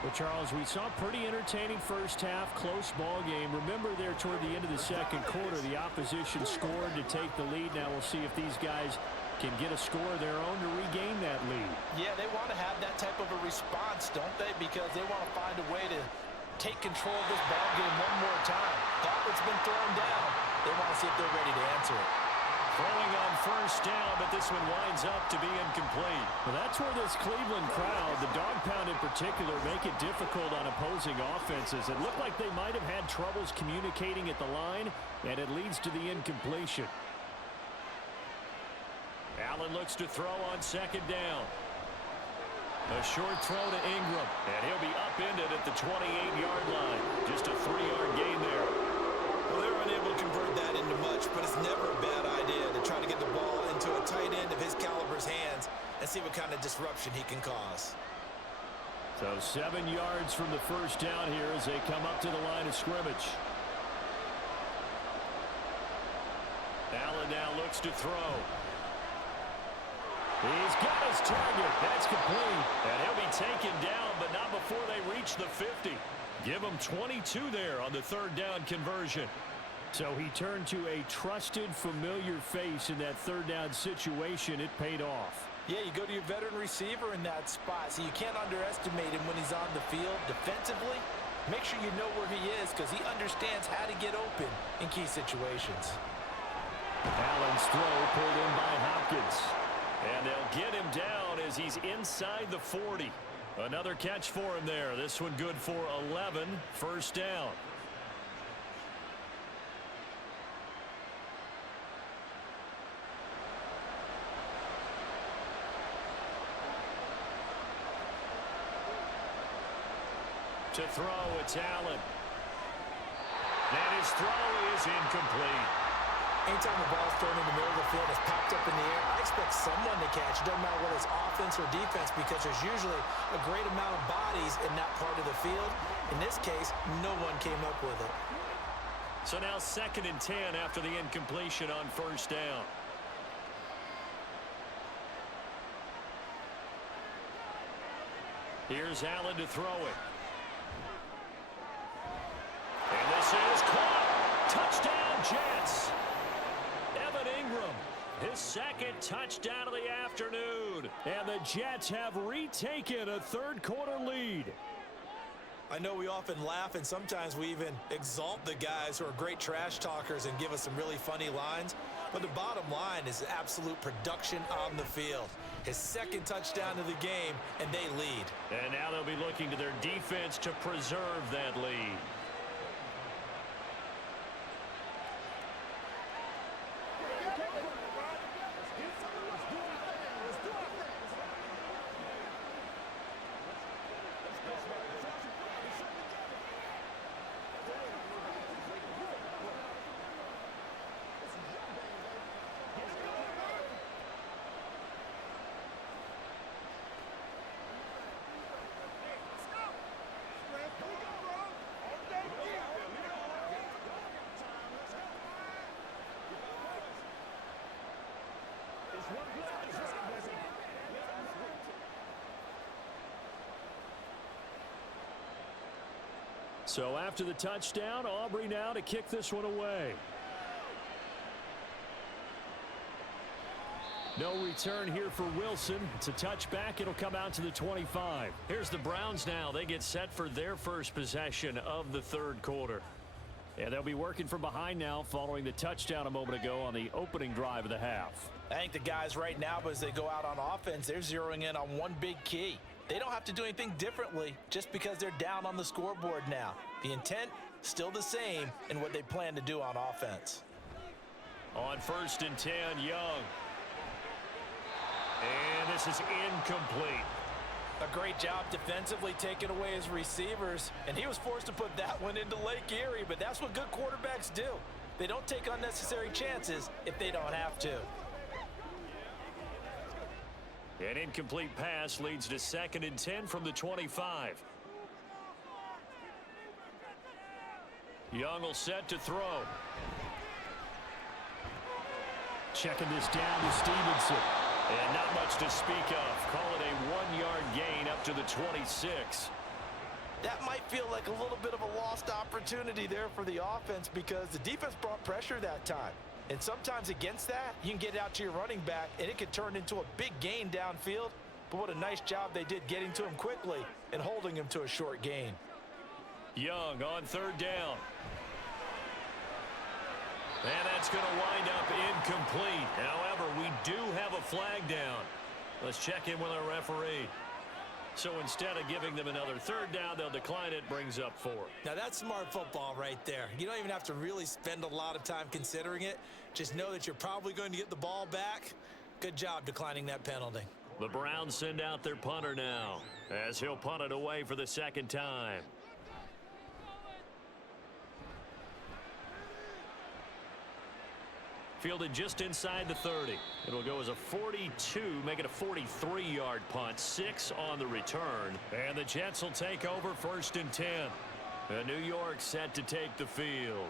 Well, Charles, we saw a pretty entertaining first half, close ball game. Remember there toward the end of the second quarter, the opposition scored to take the lead. Now we'll see if these guys can get a score of their own to regain that lead. Yeah, they want to have that type of a response, don't they? Because they want to find a way to take control of this ball game one more time. Gauntlet's been thrown down. They want to see if they're ready to answer it. Throwing on first down, but this one winds up to be incomplete. Well, that's where this Cleveland crowd, the dog pound in particular, make it difficult on opposing offenses. It looked like they might have had troubles communicating at the line, and it leads to the incompletion. Allen looks to throw on second down. A short throw to Ingram, and he'll be upended at the 28-yard line. Just a 3-yard gain there. Well, they're unable to convert that into much, but it's never a bad idea to try to get the ball into a tight end of his caliber's hands and see what kind of disruption he can cause. So 7 yards from the first down here as they come up to the line of scrimmage. Allen now looks to throw. He's got his target. That's complete. And he'll be taken down, but not before they reach the 50. Give him 22 there on the third down conversion. So he turned to a trusted, familiar face in that third down situation. It paid off. Yeah, you go to your veteran receiver in that spot, so you can't underestimate him when he's on the field defensively. Make sure you know where he is because he understands how to get open in key situations. Allen's throw pulled in by Hopkins. And they'll get him down as he's inside the 40. Another catch for him there. This one good for 11. First down. To throw, it's Allen. And his throw is incomplete. Anytime the ball's thrown in the middle of the field, it's popped up in the air, I expect someone to catch. It doesn't matter whether it's offense or defense because there's usually a great amount of bodies in that part of the field. In this case, no one came up with it. So now 2nd and 10 after the incompletion on first down. Here's Allen to throw it. And this is caught. Touchdown, Jets. Evan Ingram, his 2nd touchdown of the afternoon. And the Jets have retaken a third quarter lead. I know we often laugh and sometimes we even exalt the guys who are great trash talkers and give us some really funny lines. But the bottom line is absolute production on the field. His 2nd touchdown of the game, and they lead. And now they'll be looking to their defense to preserve that lead. So after the touchdown, Aubrey now to kick this one away. No return here for Wilson. It's a touchback. It'll come out to the 25. Here's the Browns now. They get set for their first possession of the third quarter. And they'll be working from behind now following the touchdown a moment ago on the opening drive of the half. I think the guys right now, as they go out on offense, they're zeroing in on one big key. They don't have to do anything differently just because they're down on the scoreboard now. The intent, still the same in what they plan to do on offense. On 1st and 10, Young. And this is incomplete. A great job defensively taking away his receivers, and he was forced to put that one into Lake Erie, but that's what good quarterbacks do. They don't take unnecessary chances if they don't have to. An incomplete pass leads to 2nd and 10 from the 25. Young will set to throw. Checking this down to Stevenson. And not much to speak of. Call it a 1-yard gain up to the 26. That might feel like a little bit of a lost opportunity there for the offense because the defense brought pressure that time. And sometimes against that, you can get out to your running back, and it could turn into a big gain downfield. But what a nice job they did getting to him quickly and holding him to a short gain. Young on 3rd down. And that's going to wind up incomplete. However, we do have a flag down. Let's check in with our referee. So instead of giving them another 3rd down, they'll decline it. Brings up 4. Now that's smart football right there. You don't even have to really spend a lot of time considering it. Just know that you're probably going to get the ball back. Good job declining that penalty. The Browns send out their punter now as he'll punt it away for the 2nd time. Fielded just inside the 30. It'll go as a 42, make it a 43-yard punt. 6 on the return. And the Jets will take over 1st and 10. And New York set to take the field.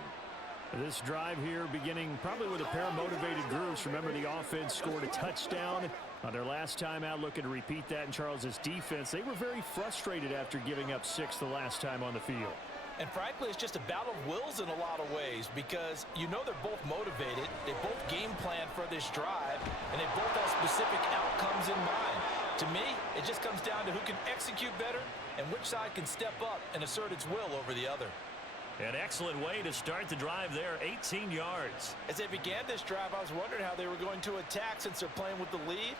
This drive here beginning probably with a pair of motivated groups. Remember, the offense scored a touchdown on their last time out, looking to repeat that in Charles's defense. They were very frustrated after giving up 6 the last time on the field. And frankly, it's just a battle of wills in a lot of ways because you know they're both motivated. They both game plan for this drive, and they both have specific outcomes in mind. To me, it just comes down to who can execute better and which side can step up and assert its will over the other. An excellent way to start the drive there, 18 yards. As they began this drive, I was wondering how they were going to attack since they're playing with the lead.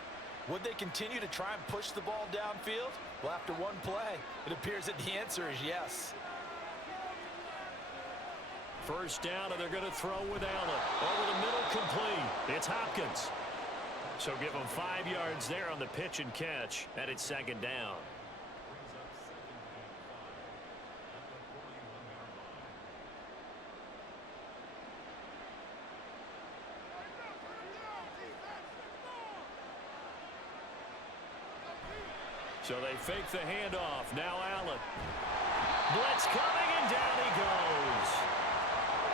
Would they continue to try and push the ball downfield? Well, after one play, it appears that the answer is yes. 1st down, and they're going to throw with Allen. Over the middle, complete. It's Hopkins. So give them 5 yards there on the pitch and catch, and it's 2nd down. So they fake the handoff. Now Allen. Blitz coming, and down he goes.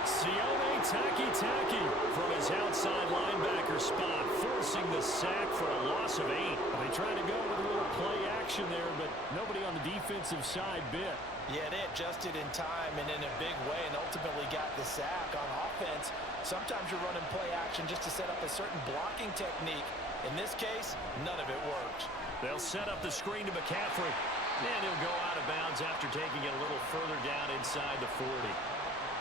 Sione Taki from his outside linebacker spot, forcing the sack for a loss of 8. They tried to go with a little play action there, but nobody on the defensive side bit. Yeah, they adjusted in time and in a big way and ultimately got the sack on offense. Sometimes you're running play action just to set up a certain blocking technique. In this case, none of it worked. They'll set up the screen to McCaffrey, and he'll go out of bounds after taking it a little further down inside the 40.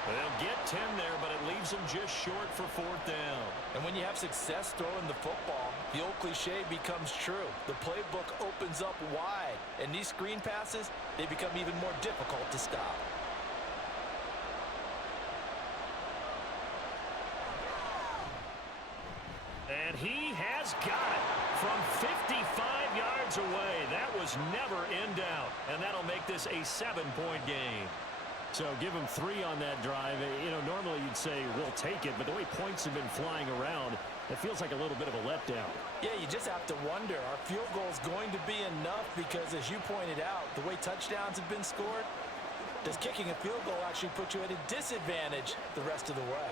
They'll get 10 there, but it leaves them just short for 4th down. And when you have success throwing the football, the old cliche becomes true. The playbook opens up wide, and these screen passes, they become even more difficult to stop. And he has got it from 55 yards away. That was never in doubt, and that'll make this a 7-point game. So give them 3 on that drive. You know, normally you'd say we'll take it, but the way points have been flying around, it feels like a little bit of a letdown. Yeah, you just have to wonder, are field goals going to be enough? Because as you pointed out, the way touchdowns have been scored, does kicking a field goal actually put you at a disadvantage the rest of the way?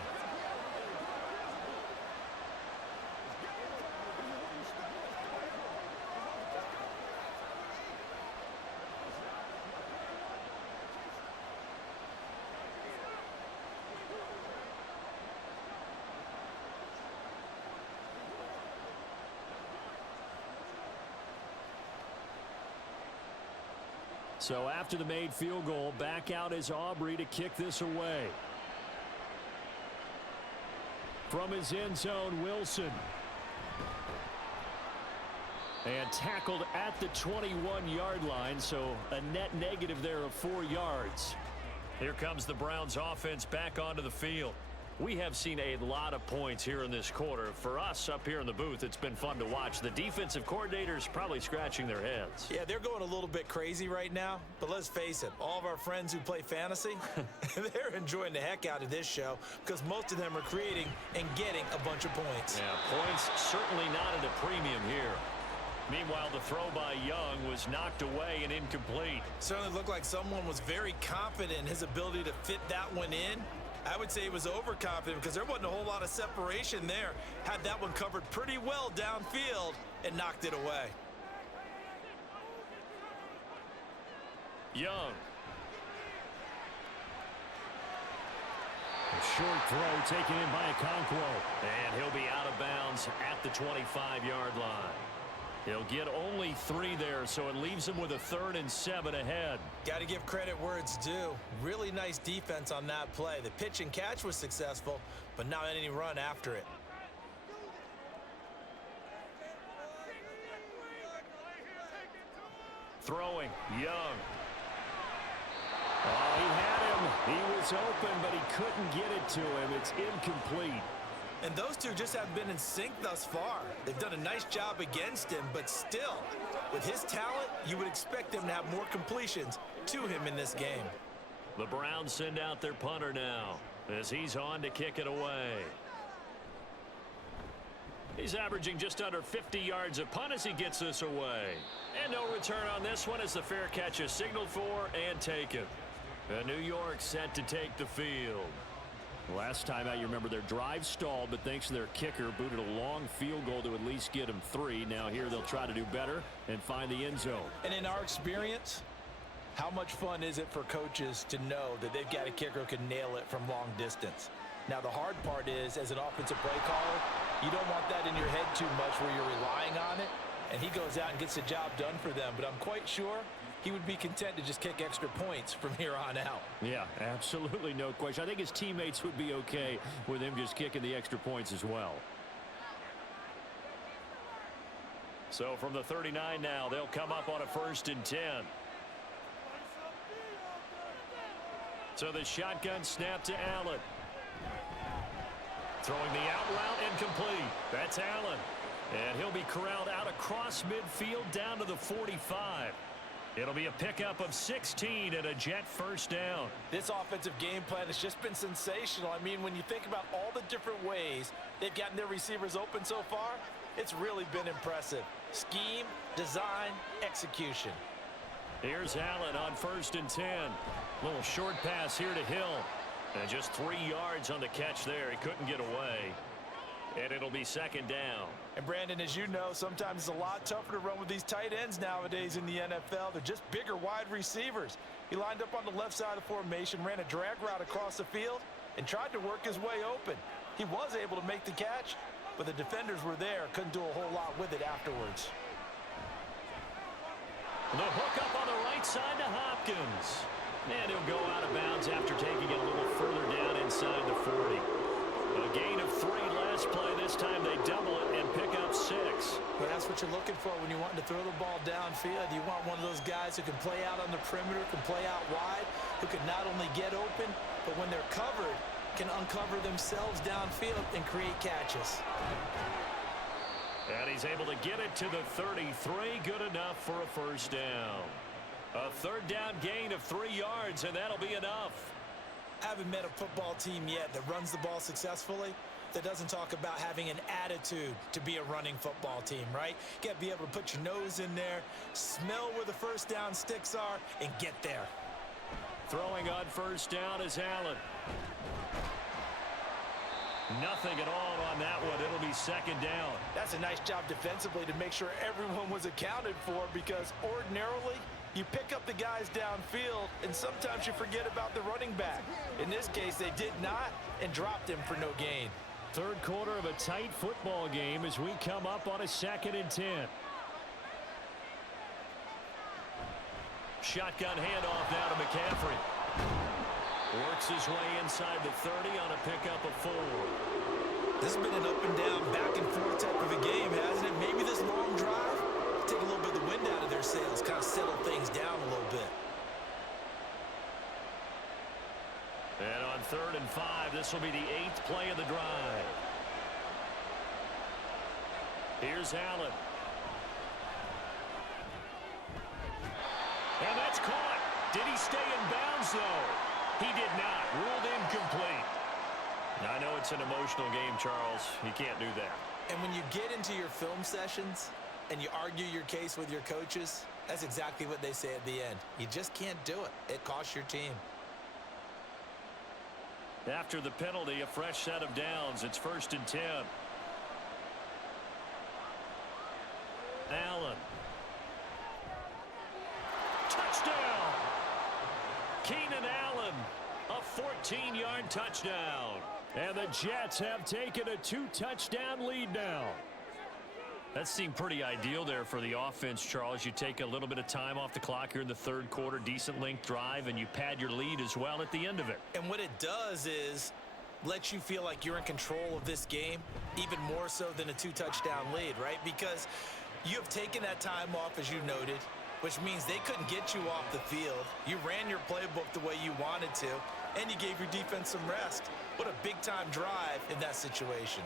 So after the made field goal, back out is Aubrey to kick this away. From his end zone, Wilson. And tackled at the 21-yard line, so a net negative there of 4 yards. Here comes the Browns offense back onto the field. We have seen a lot of points here in this quarter. For us up here in the booth, it's been fun to watch. The defensive coordinators probably scratching their heads. Yeah, they're going a little bit crazy right now. But let's face it, all of our friends who play fantasy, they're enjoying the heck out of this show because most of them are creating and getting a bunch of points. Yeah, points certainly not at a premium here. Meanwhile, the throw by Young was knocked away and incomplete. Certainly looked like someone was very confident in his ability to fit that one in. I would say he was overconfident because there wasn't a whole lot of separation there. Had that one covered pretty well downfield and knocked it away. Young. A short throw taken in by Okonkwo. And he'll be out of bounds at the 25-yard line. He'll get only 3 there, so it leaves him with a 3rd and 7 ahead. Got to give credit where it's due. Really nice defense on that play. The pitch and catch was successful, but not any run after it. Throwing, Young. Oh, he had him. He was open, but he couldn't get it to him. It's incomplete. And those two just haven't been in sync thus far. They've done a nice job against him, but still, with his talent, you would expect them to have more completions to him in this game. The Browns send out their punter now as he's on to kick it away. He's averaging just under 50 yards a punt as he gets this away. And no return on this one as the fair catch is signaled for and taken. And New York set to take the field. Last time out, you remember their drive stalled, but thanks to their kicker, booted a long field goal to at least get them 3. Now here they'll try to do better and find the end zone. And in our experience, how much fun is it for coaches to know that they've got a kicker who can nail it from long distance? Now the hard part is, as an offensive play caller, you don't want that in your head too much where you're relying on it, and he goes out and gets the job done for them. But I'm quite sure he would be content to just kick extra points from here on out. Yeah, absolutely no question. I think his teammates would be okay with him just kicking the extra points as well. So from the 39 now, they'll come up on a 1st and 10. So the shotgun snap to Allen. Throwing the out route incomplete. That's Allen. And he'll be corralled out across midfield down to the 45. It'll be a pickup of 16 and a Jet 1st down. This offensive game plan has just been sensational. I mean, when you think about all the different ways they've gotten their receivers open so far, it's really been impressive. Scheme, design, execution. Here's Allen on 1st and 10. Little short pass here to Hill. And just 3 yards on the catch there. He couldn't get away. And it'll be 2nd down. And Brandon, as you know, sometimes it's a lot tougher to run with these tight ends nowadays in the NFL. They're just bigger wide receivers. He lined up on the left side of the formation, ran a drag route across the field, and tried to work his way open. He was able to make the catch, but the defenders were there, couldn't do a whole lot with it afterwards. The hook up on the right side to Hopkins. And he'll go out of bounds after taking it a little further down inside the 40. A gain of 3 last play. This time they double it and pick up 6. But that's what you're looking for when you want to throw the ball downfield. You want one of those guys who can play out on the perimeter, can play out wide, who can not only get open, but when they're covered, can uncover themselves downfield and create catches. And he's able to get it to the 33. Good enough for a 1st down. A 3rd down gain of 3 yards, and that'll be enough. I haven't met a football team yet that runs the ball successfully that doesn't talk about having an attitude to be a running football team, right? You got to be able to put your nose in there, smell where the 1st down sticks are, and get there. Throwing on 1st down is Allen. Nothing at all on that one. It'll be 2nd down. That's a nice job defensively to make sure everyone was accounted for, because ordinarily you pick up the guys downfield and sometimes you forget about the running back. In this case, they did not and dropped him for no gain. 3rd quarter of a tight football game as we come up on a 2nd and 10. Shotgun handoff now to McCaffrey. Works his way inside the 30 on a pickup of 4. This has been an up and down, back and forth type of a game, hasn't it? Maybe this long drive, take a little bit of the wind out of their sails, kind of settle things down a little bit. And on 3rd and 5, this will be the 8th play of the drive. Here's Allen. And that's caught. Did he stay in bounds, though? He did not. Ruled incomplete. I know it's an emotional game, Charles. You can't do that. And when you get into your film sessions and you argue your case with your coaches, that's exactly what they say at the end. You just can't do it. It costs your team. After the penalty, a fresh set of downs. It's 1st and 10. Allen. Touchdown! Keenan Allen, a 14-yard touchdown. And the Jets have taken a 2-touchdown lead now. That seemed pretty ideal there for the offense, Charles. You take a little bit of time off the clock here in the 3rd quarter, decent length drive, and you pad your lead as well at the end of it. And what it does is let you feel like you're in control of this game, even more so than a 2-touchdown lead, right? Because you have taken that time off, as you noted, which means they couldn't get you off the field. You ran your playbook the way you wanted to, and you gave your defense some rest. What a big-time drive in that situation.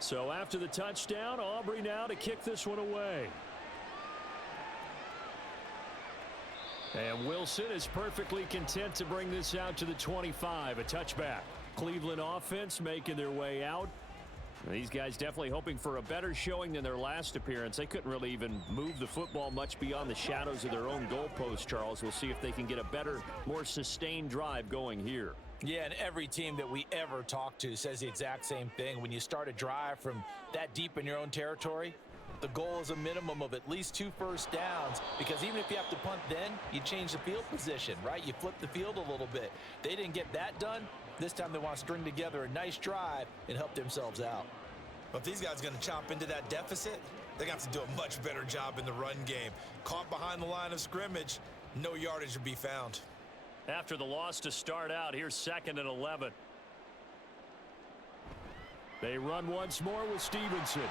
So after the touchdown, Aubrey now to kick this one away. And Wilson is perfectly content to bring this out to the 25, a touchback. Cleveland offense making their way out. These guys definitely hoping for a better showing than their last appearance. They couldn't really even move the football much beyond the shadows of their own goalpost, Charles. We'll see if they can get a better, more sustained drive going here. Yeah, and every team that we ever talk to says the exact same thing. When you start a drive from that deep in your own territory, the goal is a minimum of at least 2 first downs, because even if you have to punt then, you change the field position, right? You flip the field a little bit. They didn't get that done. This time they want to string together a nice drive and help themselves out. But if these guys are going to chop into that deficit, they're going to have to do a much better job in the run game. Caught behind the line of scrimmage, no yardage to be found. After the loss to start out, here's 2nd and 11. They run once more with Stevenson.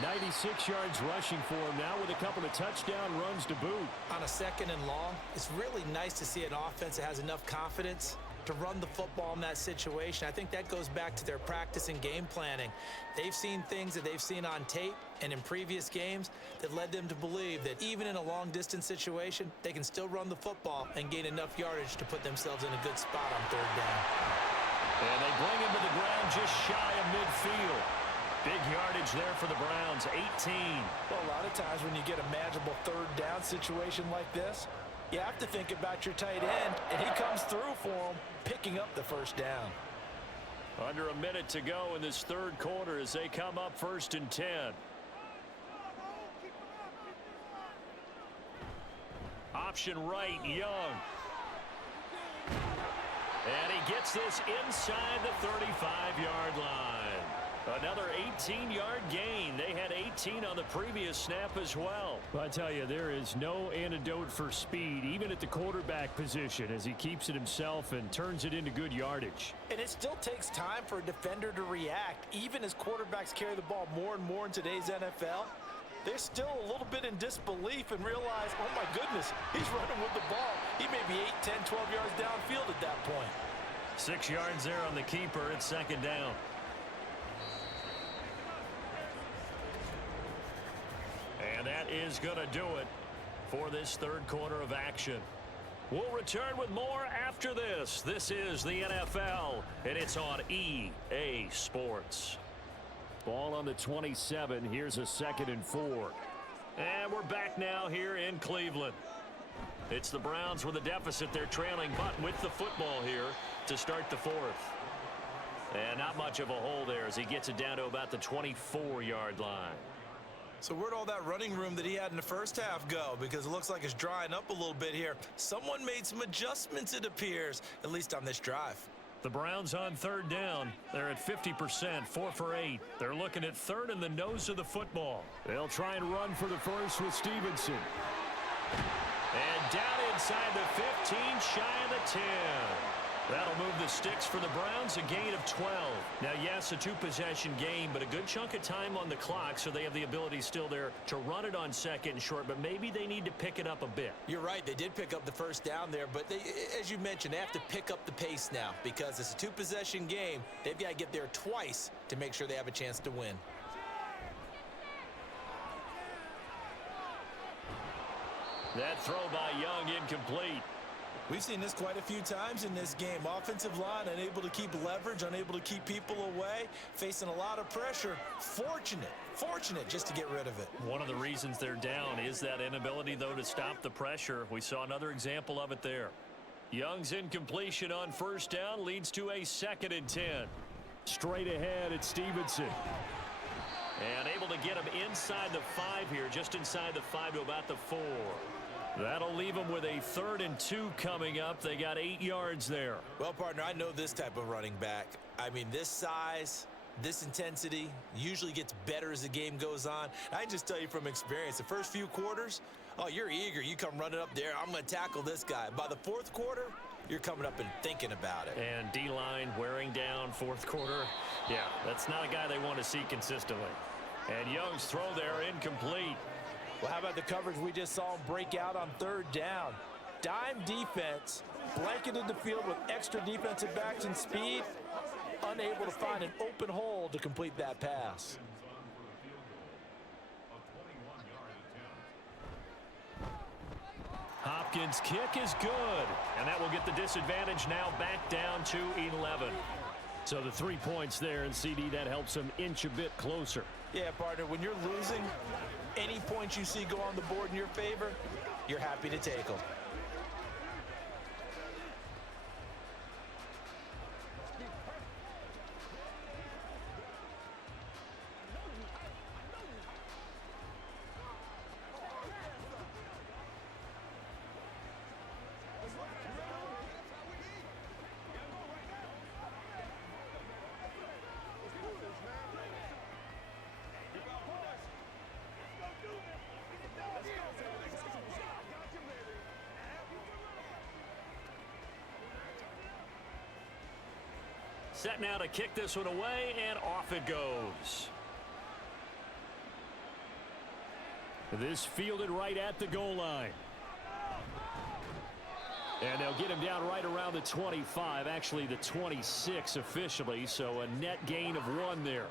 96 yards rushing for him now with a couple of touchdown runs to boot. On a 2nd and long, it's really nice to see an offense that has enough confidence to run the football in that situation. I think that goes back to their practice and game planning. They've seen things that they've seen on tape and in previous games that led them to believe that even in a long-distance situation, they can still run the football and gain enough yardage to put themselves in a good spot on 3rd down. And they bring him to the ground just shy of midfield. Big yardage there for the Browns, 18. Well, a lot of times when you get a manageable 3rd down situation like this, you have to think about your tight end, and he comes through for him, picking up the 1st down. Under a minute to go in this 3rd quarter as they come up 1st and 10. Option right, Young. And he gets this inside the 35-yard line. Another 18-yard gain. They had 18 on the previous snap as well. I tell you, there is no antidote for speed, even at the quarterback position, as he keeps it himself and turns it into good yardage. And it still takes time for a defender to react. Even as quarterbacks carry the ball more and more in today's NFL, they're still a little bit in disbelief and realize, oh my goodness, he's running with the ball. He may be 8, 10, 12 yards downfield at that point. 6 yards there on the keeper. It's 2nd down. And that is going to do it for this 3rd quarter of action. We'll return with more after this. This is the NFL, and it's on EA Sports. Ball on the 27. Here's a 2nd and 4. And we're back now here in Cleveland. It's the Browns with a deficit. They're trailing, but with the football here to start the 4th. And not much of a hole there as he gets it down to about the 24-yard line. So where'd all that running room that he had in the first half go? Because it looks like it's drying up a little bit here. Someone made some adjustments, it appears, at least on this drive. The Browns on 3rd down. They're at 50%, 4 for 8. They're looking at 3rd in the nose of the football. They'll try and run for the first with Stevenson. And down inside the 15, shy of the 10. That'll move the sticks for the Browns, a gain of 12. Now, yes, a 2-possession game, but a good chunk of time on the clock, so they have the ability still there to run it on 2nd and short, but maybe they need to pick it up a bit. You're right. They did pick up the first down there, but they, as you mentioned, they have to pick up the pace now because it's a 2-possession game. They've got to get there twice to make sure they have a chance to win. That throw by Young incomplete. We've seen this quite a few times in this game. Offensive line unable to keep leverage, unable to keep people away, facing a lot of pressure. Fortunate just to get rid of it. One of the reasons they're down is that inability, though, to stop the pressure. We saw another example of it there. Young's incompletion on 1st down leads to a 2nd and 10. Straight ahead at Stevenson. And able to get him inside the 5 here, just inside the 5 to about the 4. That'll leave them with a 3rd and 2 coming up. They got 8 yards there. Well, partner, I know this type of running back. I mean, this size, this intensity usually gets better as the game goes on. I can just tell you from experience, the first few quarters, oh, you're eager. You come running up there. I'm going to tackle this guy. By the 4th quarter, you're coming up and thinking about it. And D-line wearing down 4th quarter. Yeah, that's not a guy they want to see consistently. And Young's throw there incomplete. Well, how about the coverage we just saw him break out on 3rd down? Dime defense, blanketed the field with extra defensive backs and speed, unable to find an open hole to complete that pass. Hopkins' kick is good, and that will get the disadvantage now back down to 11. So the 3 points there, and CD, that helps them inch a bit closer. Yeah, partner, when you're losing, any points you see go on the board in your favor, you're happy to take them. Set now to kick this one away, and off it goes. This fielded right at the goal line. And they'll get him down right around the 25, actually the 26 officially, so a net gain of 1 there.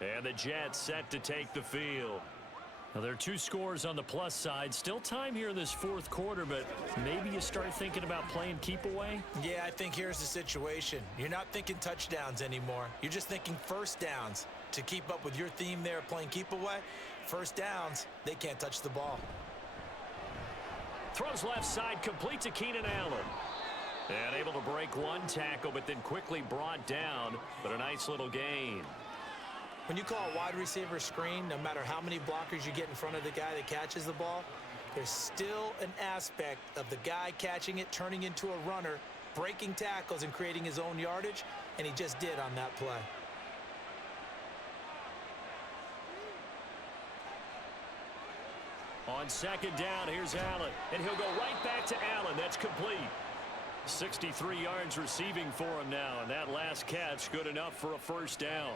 And the Jets set to take the field. Now, there are 2 scores on the plus side. Still time here in this 4th quarter, but maybe you start thinking about playing keep away? Yeah, I think here's the situation. You're not thinking touchdowns anymore. You're just thinking 1st downs. To keep up with your theme there, playing keep away, 1st downs, they can't touch the ball. Throws left side, complete to Keenan Allen. And able to break 1 tackle, but then quickly brought down, but a nice little gain. When you call a wide receiver screen, no matter how many blockers you get in front of the guy that catches the ball, there's still an aspect of the guy catching it, turning into a runner, breaking tackles and creating his own yardage, and he just did on that play. On 2nd down, here's Allen, and he'll go right back to Allen. That's complete. 63 yards receiving for him now, and that last catch good enough for a 1st down.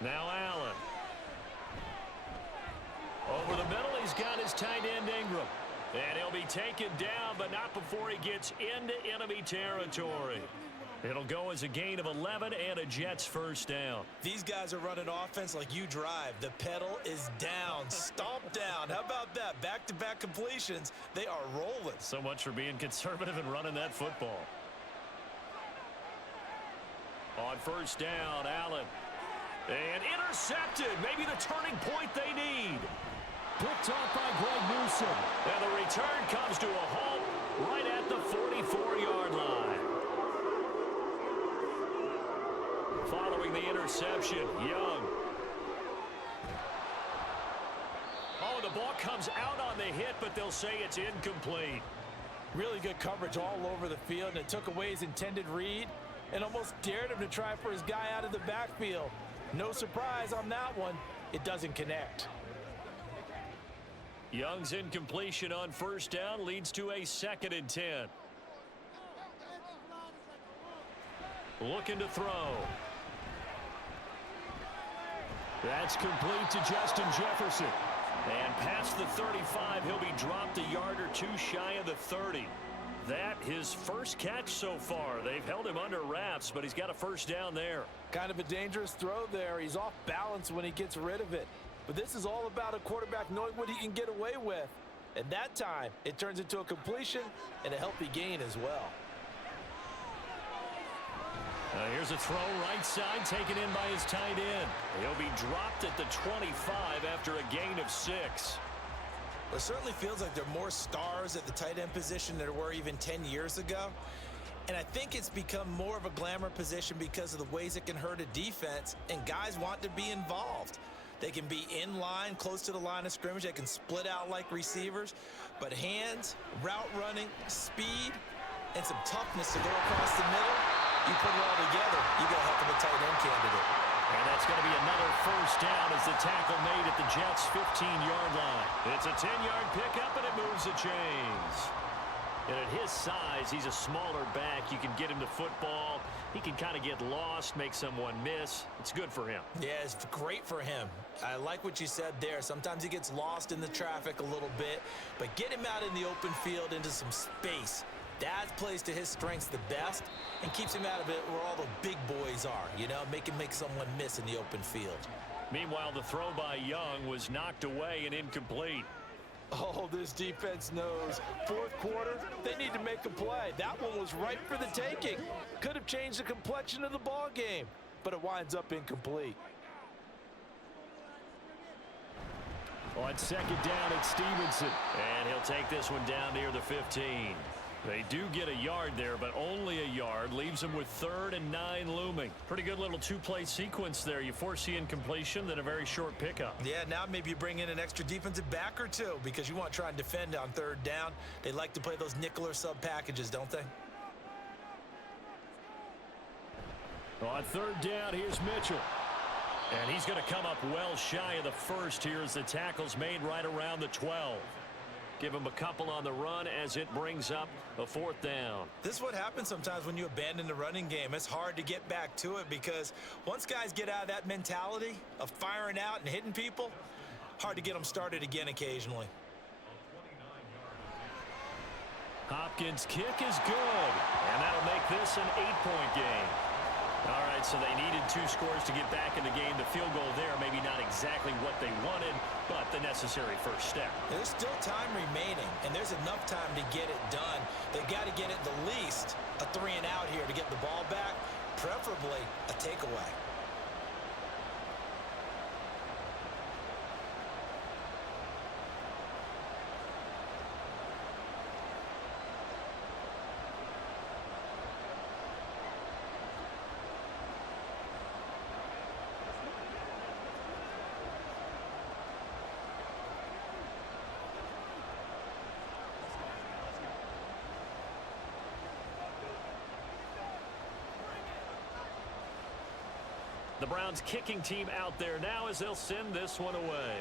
Now Allen. Over the middle, he's got his tight end Ingram. And he'll be taken down, but not before he gets into enemy territory. It'll go as a gain of 11 and a Jets first down. These guys are running offense like you drive. The pedal is down, stomp down. How about that? Back-to-back completions. They are rolling. So much for being conservative and running that football. On first down, Allen. And intercepted. Maybe the turning point they need. Picked off by Greg Newsom. And the return comes to a halt right at the 44-yard line. Following the interception, Young. Oh, the ball comes out on the hit, but they'll say it's incomplete. Really good coverage all over the field, and it took away his intended read and almost dared him to try for his guy out of the backfield. No surprise on that one. It doesn't connect. Young's incompletion on first down leads to a 2nd and 10. Looking to throw. That's complete to Justin Jefferson. And past the 35, he'll be dropped a yard or two shy of the 30. That his first catch so far. They've held him under wraps, but he's got a first down there. Kind of a dangerous throw there. He's off balance when he gets rid of it. But this is all about a quarterback knowing what he can get away with. At that time, it turns into a completion and a healthy gain as well. Here's a throw right side taken in by his tight end. He'll be dropped at the 25 after a gain of 6. It certainly feels like there are more stars at the tight end position than there were even 10 years ago. And I think it's become more of a glamour position because of the ways it can hurt a defense, and guys want to be involved. They can be in line, close to the line of scrimmage. They can split out like receivers. But hands, route running, speed, and some toughness to go across the middle, you put it all together, you got a heck of a tight end candidate. And that's going to be another first down as the tackle made at the Jets' 15-yard line. It's a 10-yard pickup, and it moves the chains. And at his size, he's a smaller back. You can get him to football. He can kind of get lost, make someone miss. It's good for him. Yeah, it's great for him. I like what you said there. Sometimes he gets lost in the traffic a little bit, but get him out in the open field into some space. That plays to his strengths the best and keeps him out of it where all the big boys are, you know, make someone miss in the open field. Meanwhile, the throw by Young was knocked away and incomplete. Oh, this defense knows. Fourth quarter, they need to make a play. That one was ripe for the taking. Could have changed the complexion of the ball game, but it winds up incomplete. On second down, it's Stevenson. And he'll take this one down near the 15. They do get a yard there, but only a yard. Leaves them with 3rd and 9 looming. Pretty good little two-play sequence there. You force the incompletion, then a very short pickup. Yeah, now maybe you bring in an extra defensive back or two because you want to try and defend on 3rd down. They like to play those nickel or sub packages, don't they? On 3rd down, here's Mitchell. And he's going to come up well shy of the first here as the tackle's made right around the 12. Give him a couple on the run as it brings up a 4th down. This is what happens sometimes when you abandon the running game. It's hard to get back to it because once guys get out of that mentality of firing out and hitting people, hard to get them started again occasionally. Hopkins' kick is good, and that'll make this an 8-point game. All right, so they needed 2 scores to get back in the game. The field goal there, maybe not exactly what they wanted, but the necessary first step. There's still time remaining, and there's enough time to get it done. They've got to get at the least a 3 and out here to get the ball back, preferably a takeaway. The Browns kicking team out there now as they'll send this one away.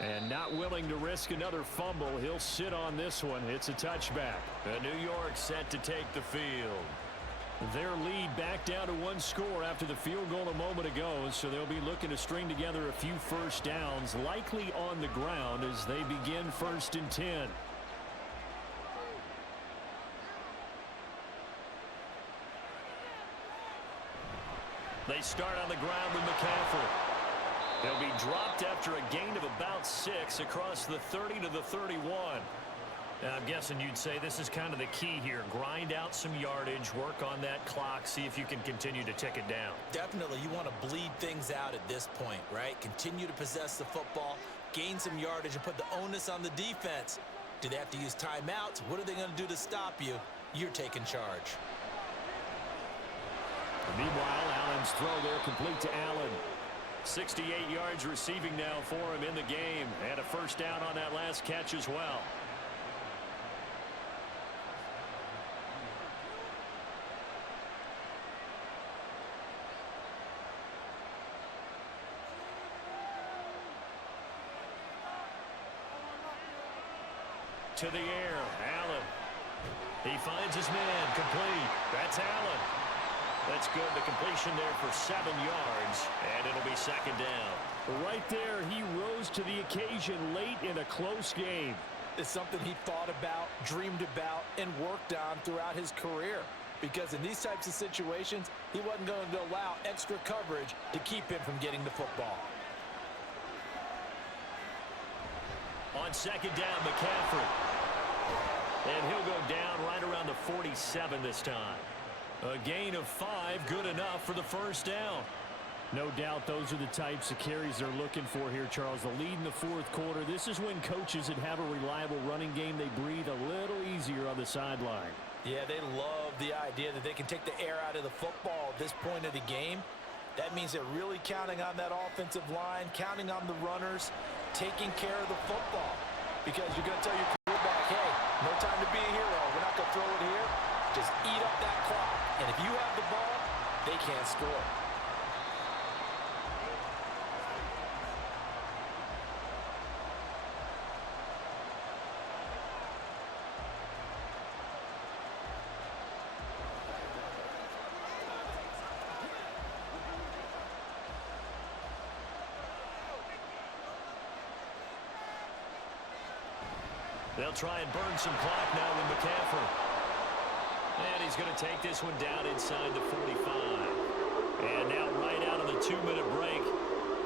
And not willing to risk another fumble, he'll sit on this one. It's a touchback. And New York set to take the field. Their lead back down to 1 score after the field goal a moment ago, so they'll be looking to string together a few first downs, likely on the ground as they begin 1st and 10. They start on the ground with McCaffrey. He'll be dropped after a gain of about 6 across the 30 to the 31. I'm guessing you'd say this is kind of the key here. Grind out some yardage, work on that clock, see if you can continue to tick it down. Definitely, you want to bleed things out at this point, right? Continue to possess the football, gain some yardage, and put the onus on the defense. Do they have to use timeouts? What are they going to do to stop you? You're taking charge. Meanwhile, Allen's throw there complete to Allen. 68 yards receiving now for him in the game. And a first down on that last catch as well. To the air, Allen. He finds his man, complete. That's Allen. That's good. The completion there for 7 yards, and it'll be second down. Right there, he rose to the occasion late in a close game. It's something he thought about, dreamed about, and worked on throughout his career. Because in these types of situations, he wasn't going to allow extra coverage to keep him from getting the football. On second down, McCaffrey. And he'll go down right around the 47 this time. A gain of 5, good enough for the first down. No doubt those are the types of carries they're looking for here, Charles. The lead in the fourth quarter. This is when coaches that have a reliable running game, they breathe a little easier on the sideline. Yeah, they love the idea that they can take the air out of the football at this point of the game. That means they're really counting on that offensive line, counting on the runners, taking care of the football. Because you're going to tell your quarterback, hey, no time to be a hero. We're not going to throw it here. Just eat up that clock. And if you have the ball, they can't score. They'll try and burn some clock now with McCaffrey. And he's going to take this one down inside the 45. And now right out of the 2-minute break,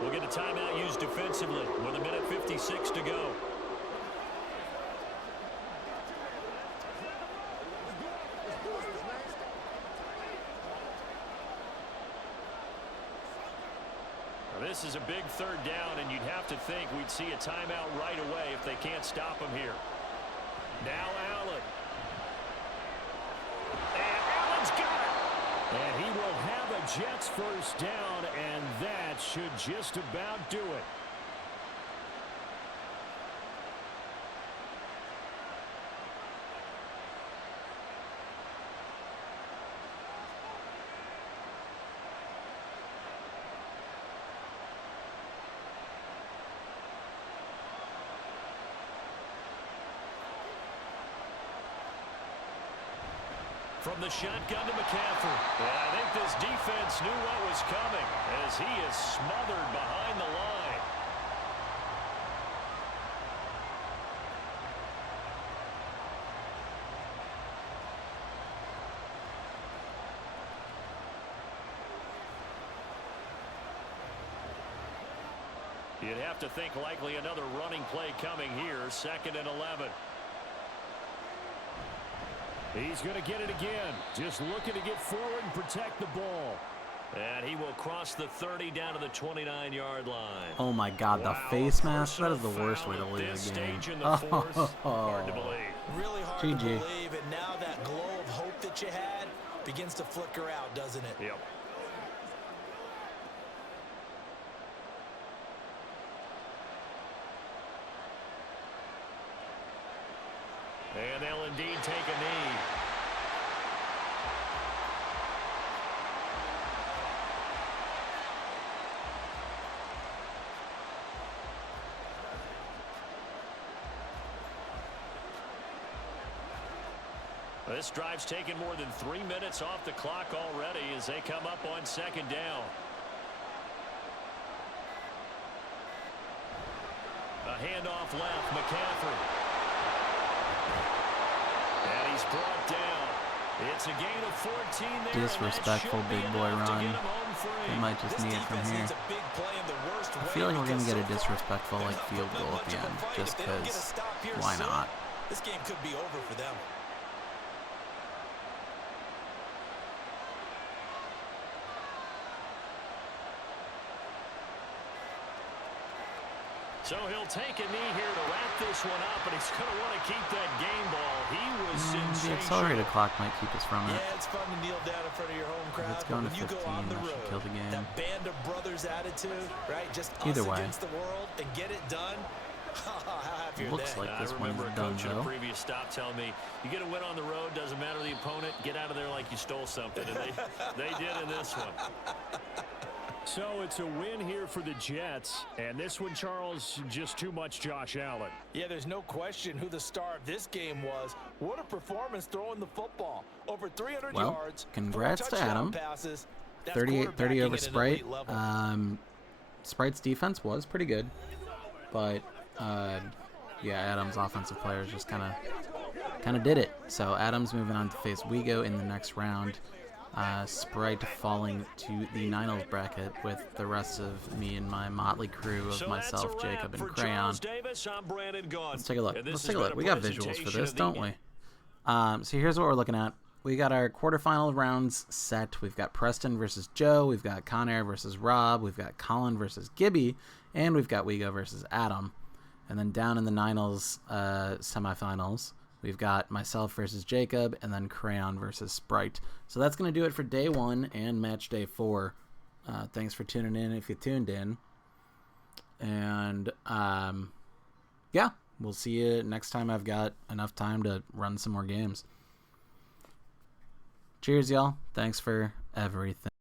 we'll get a timeout used defensively with 1:56 to go. This is a big third down, and you'd have to think we'd see a timeout right away if they can't stop him here. Now Allen. And Allen's got it. And he will have a Jets first down, and that should just about do it. From the shotgun to McCaffrey. And I think this defense knew what was coming as he is smothered behind the line. You'd have to think likely another running play coming here, 2nd and 11. He's going to get it again. Just looking to get forward and protect the ball. And he will cross the 30 down to the 29-yard line. Oh my God, the face mask. That is the worst way to lose a game. Hard to believe. Really hard GG. to believe, and now that glow of hope that you had begins to flicker out, doesn't it? Yep. And they'll indeed take a knee. This drive's taken more than 3 minutes off the clock already as they come up on 2nd down. A handoff left, McCaffrey. And he's brought down. It's a gain of 14 there. Disrespectful big boy run. They might just need it from here. I feel like we're going to get a disrespectful field goal at the end, just because why not? This game could be over for them. So he'll take a knee here to wrap this one up, and he's going to want to keep that game ball. He was The accelerated clock might keep us from it. Yeah, it's fun to kneel down in front of your home crowd. If it's going to when 15, you go on the that should road, kill the game. That band of brothers attitude, right? Just Either us way. against the world and get it done. How happy are Looks they? like this I one's remember a done, coach in a though. previous stop telling me, you get a win on the road, doesn't matter the opponent, get out of there like you stole something. And they did in this one. So it's a win here for the Jets. And this one, Charles, just too much Josh Allen. Yeah, there's no question who the star of this game was. What a performance throwing the football. Over 300 Well, yards. congrats to 4 touchdown Adam. passes. That's 38-30 quarterbacking over at an Sprite. elite level. Sprite's defense was pretty good, but yeah, Adam's offensive players just kind of did it. So Adam's moving on to face Wego in the next round. Sprite falling to the 9-0 bracket with the rest of me and my motley crew of myself, Jacob, and Crayon. Let's take a look. We got visuals for this, don't we? So here's what we're looking at. We got our quarterfinal rounds set. We've got Preston versus Joe. We've got Conair versus Rob. We've got Colin versus Gibby. And we've got Wego versus Adam. And then down in the 9-0 semifinals, we've got myself versus Jacob, and then Crayon versus Sprite. So that's going to do it for day 1 and match day 4. Thanks for tuning in if you tuned in. And, yeah, we'll see you next time I've got enough time to run some more games. Cheers, y'all. Thanks for everything.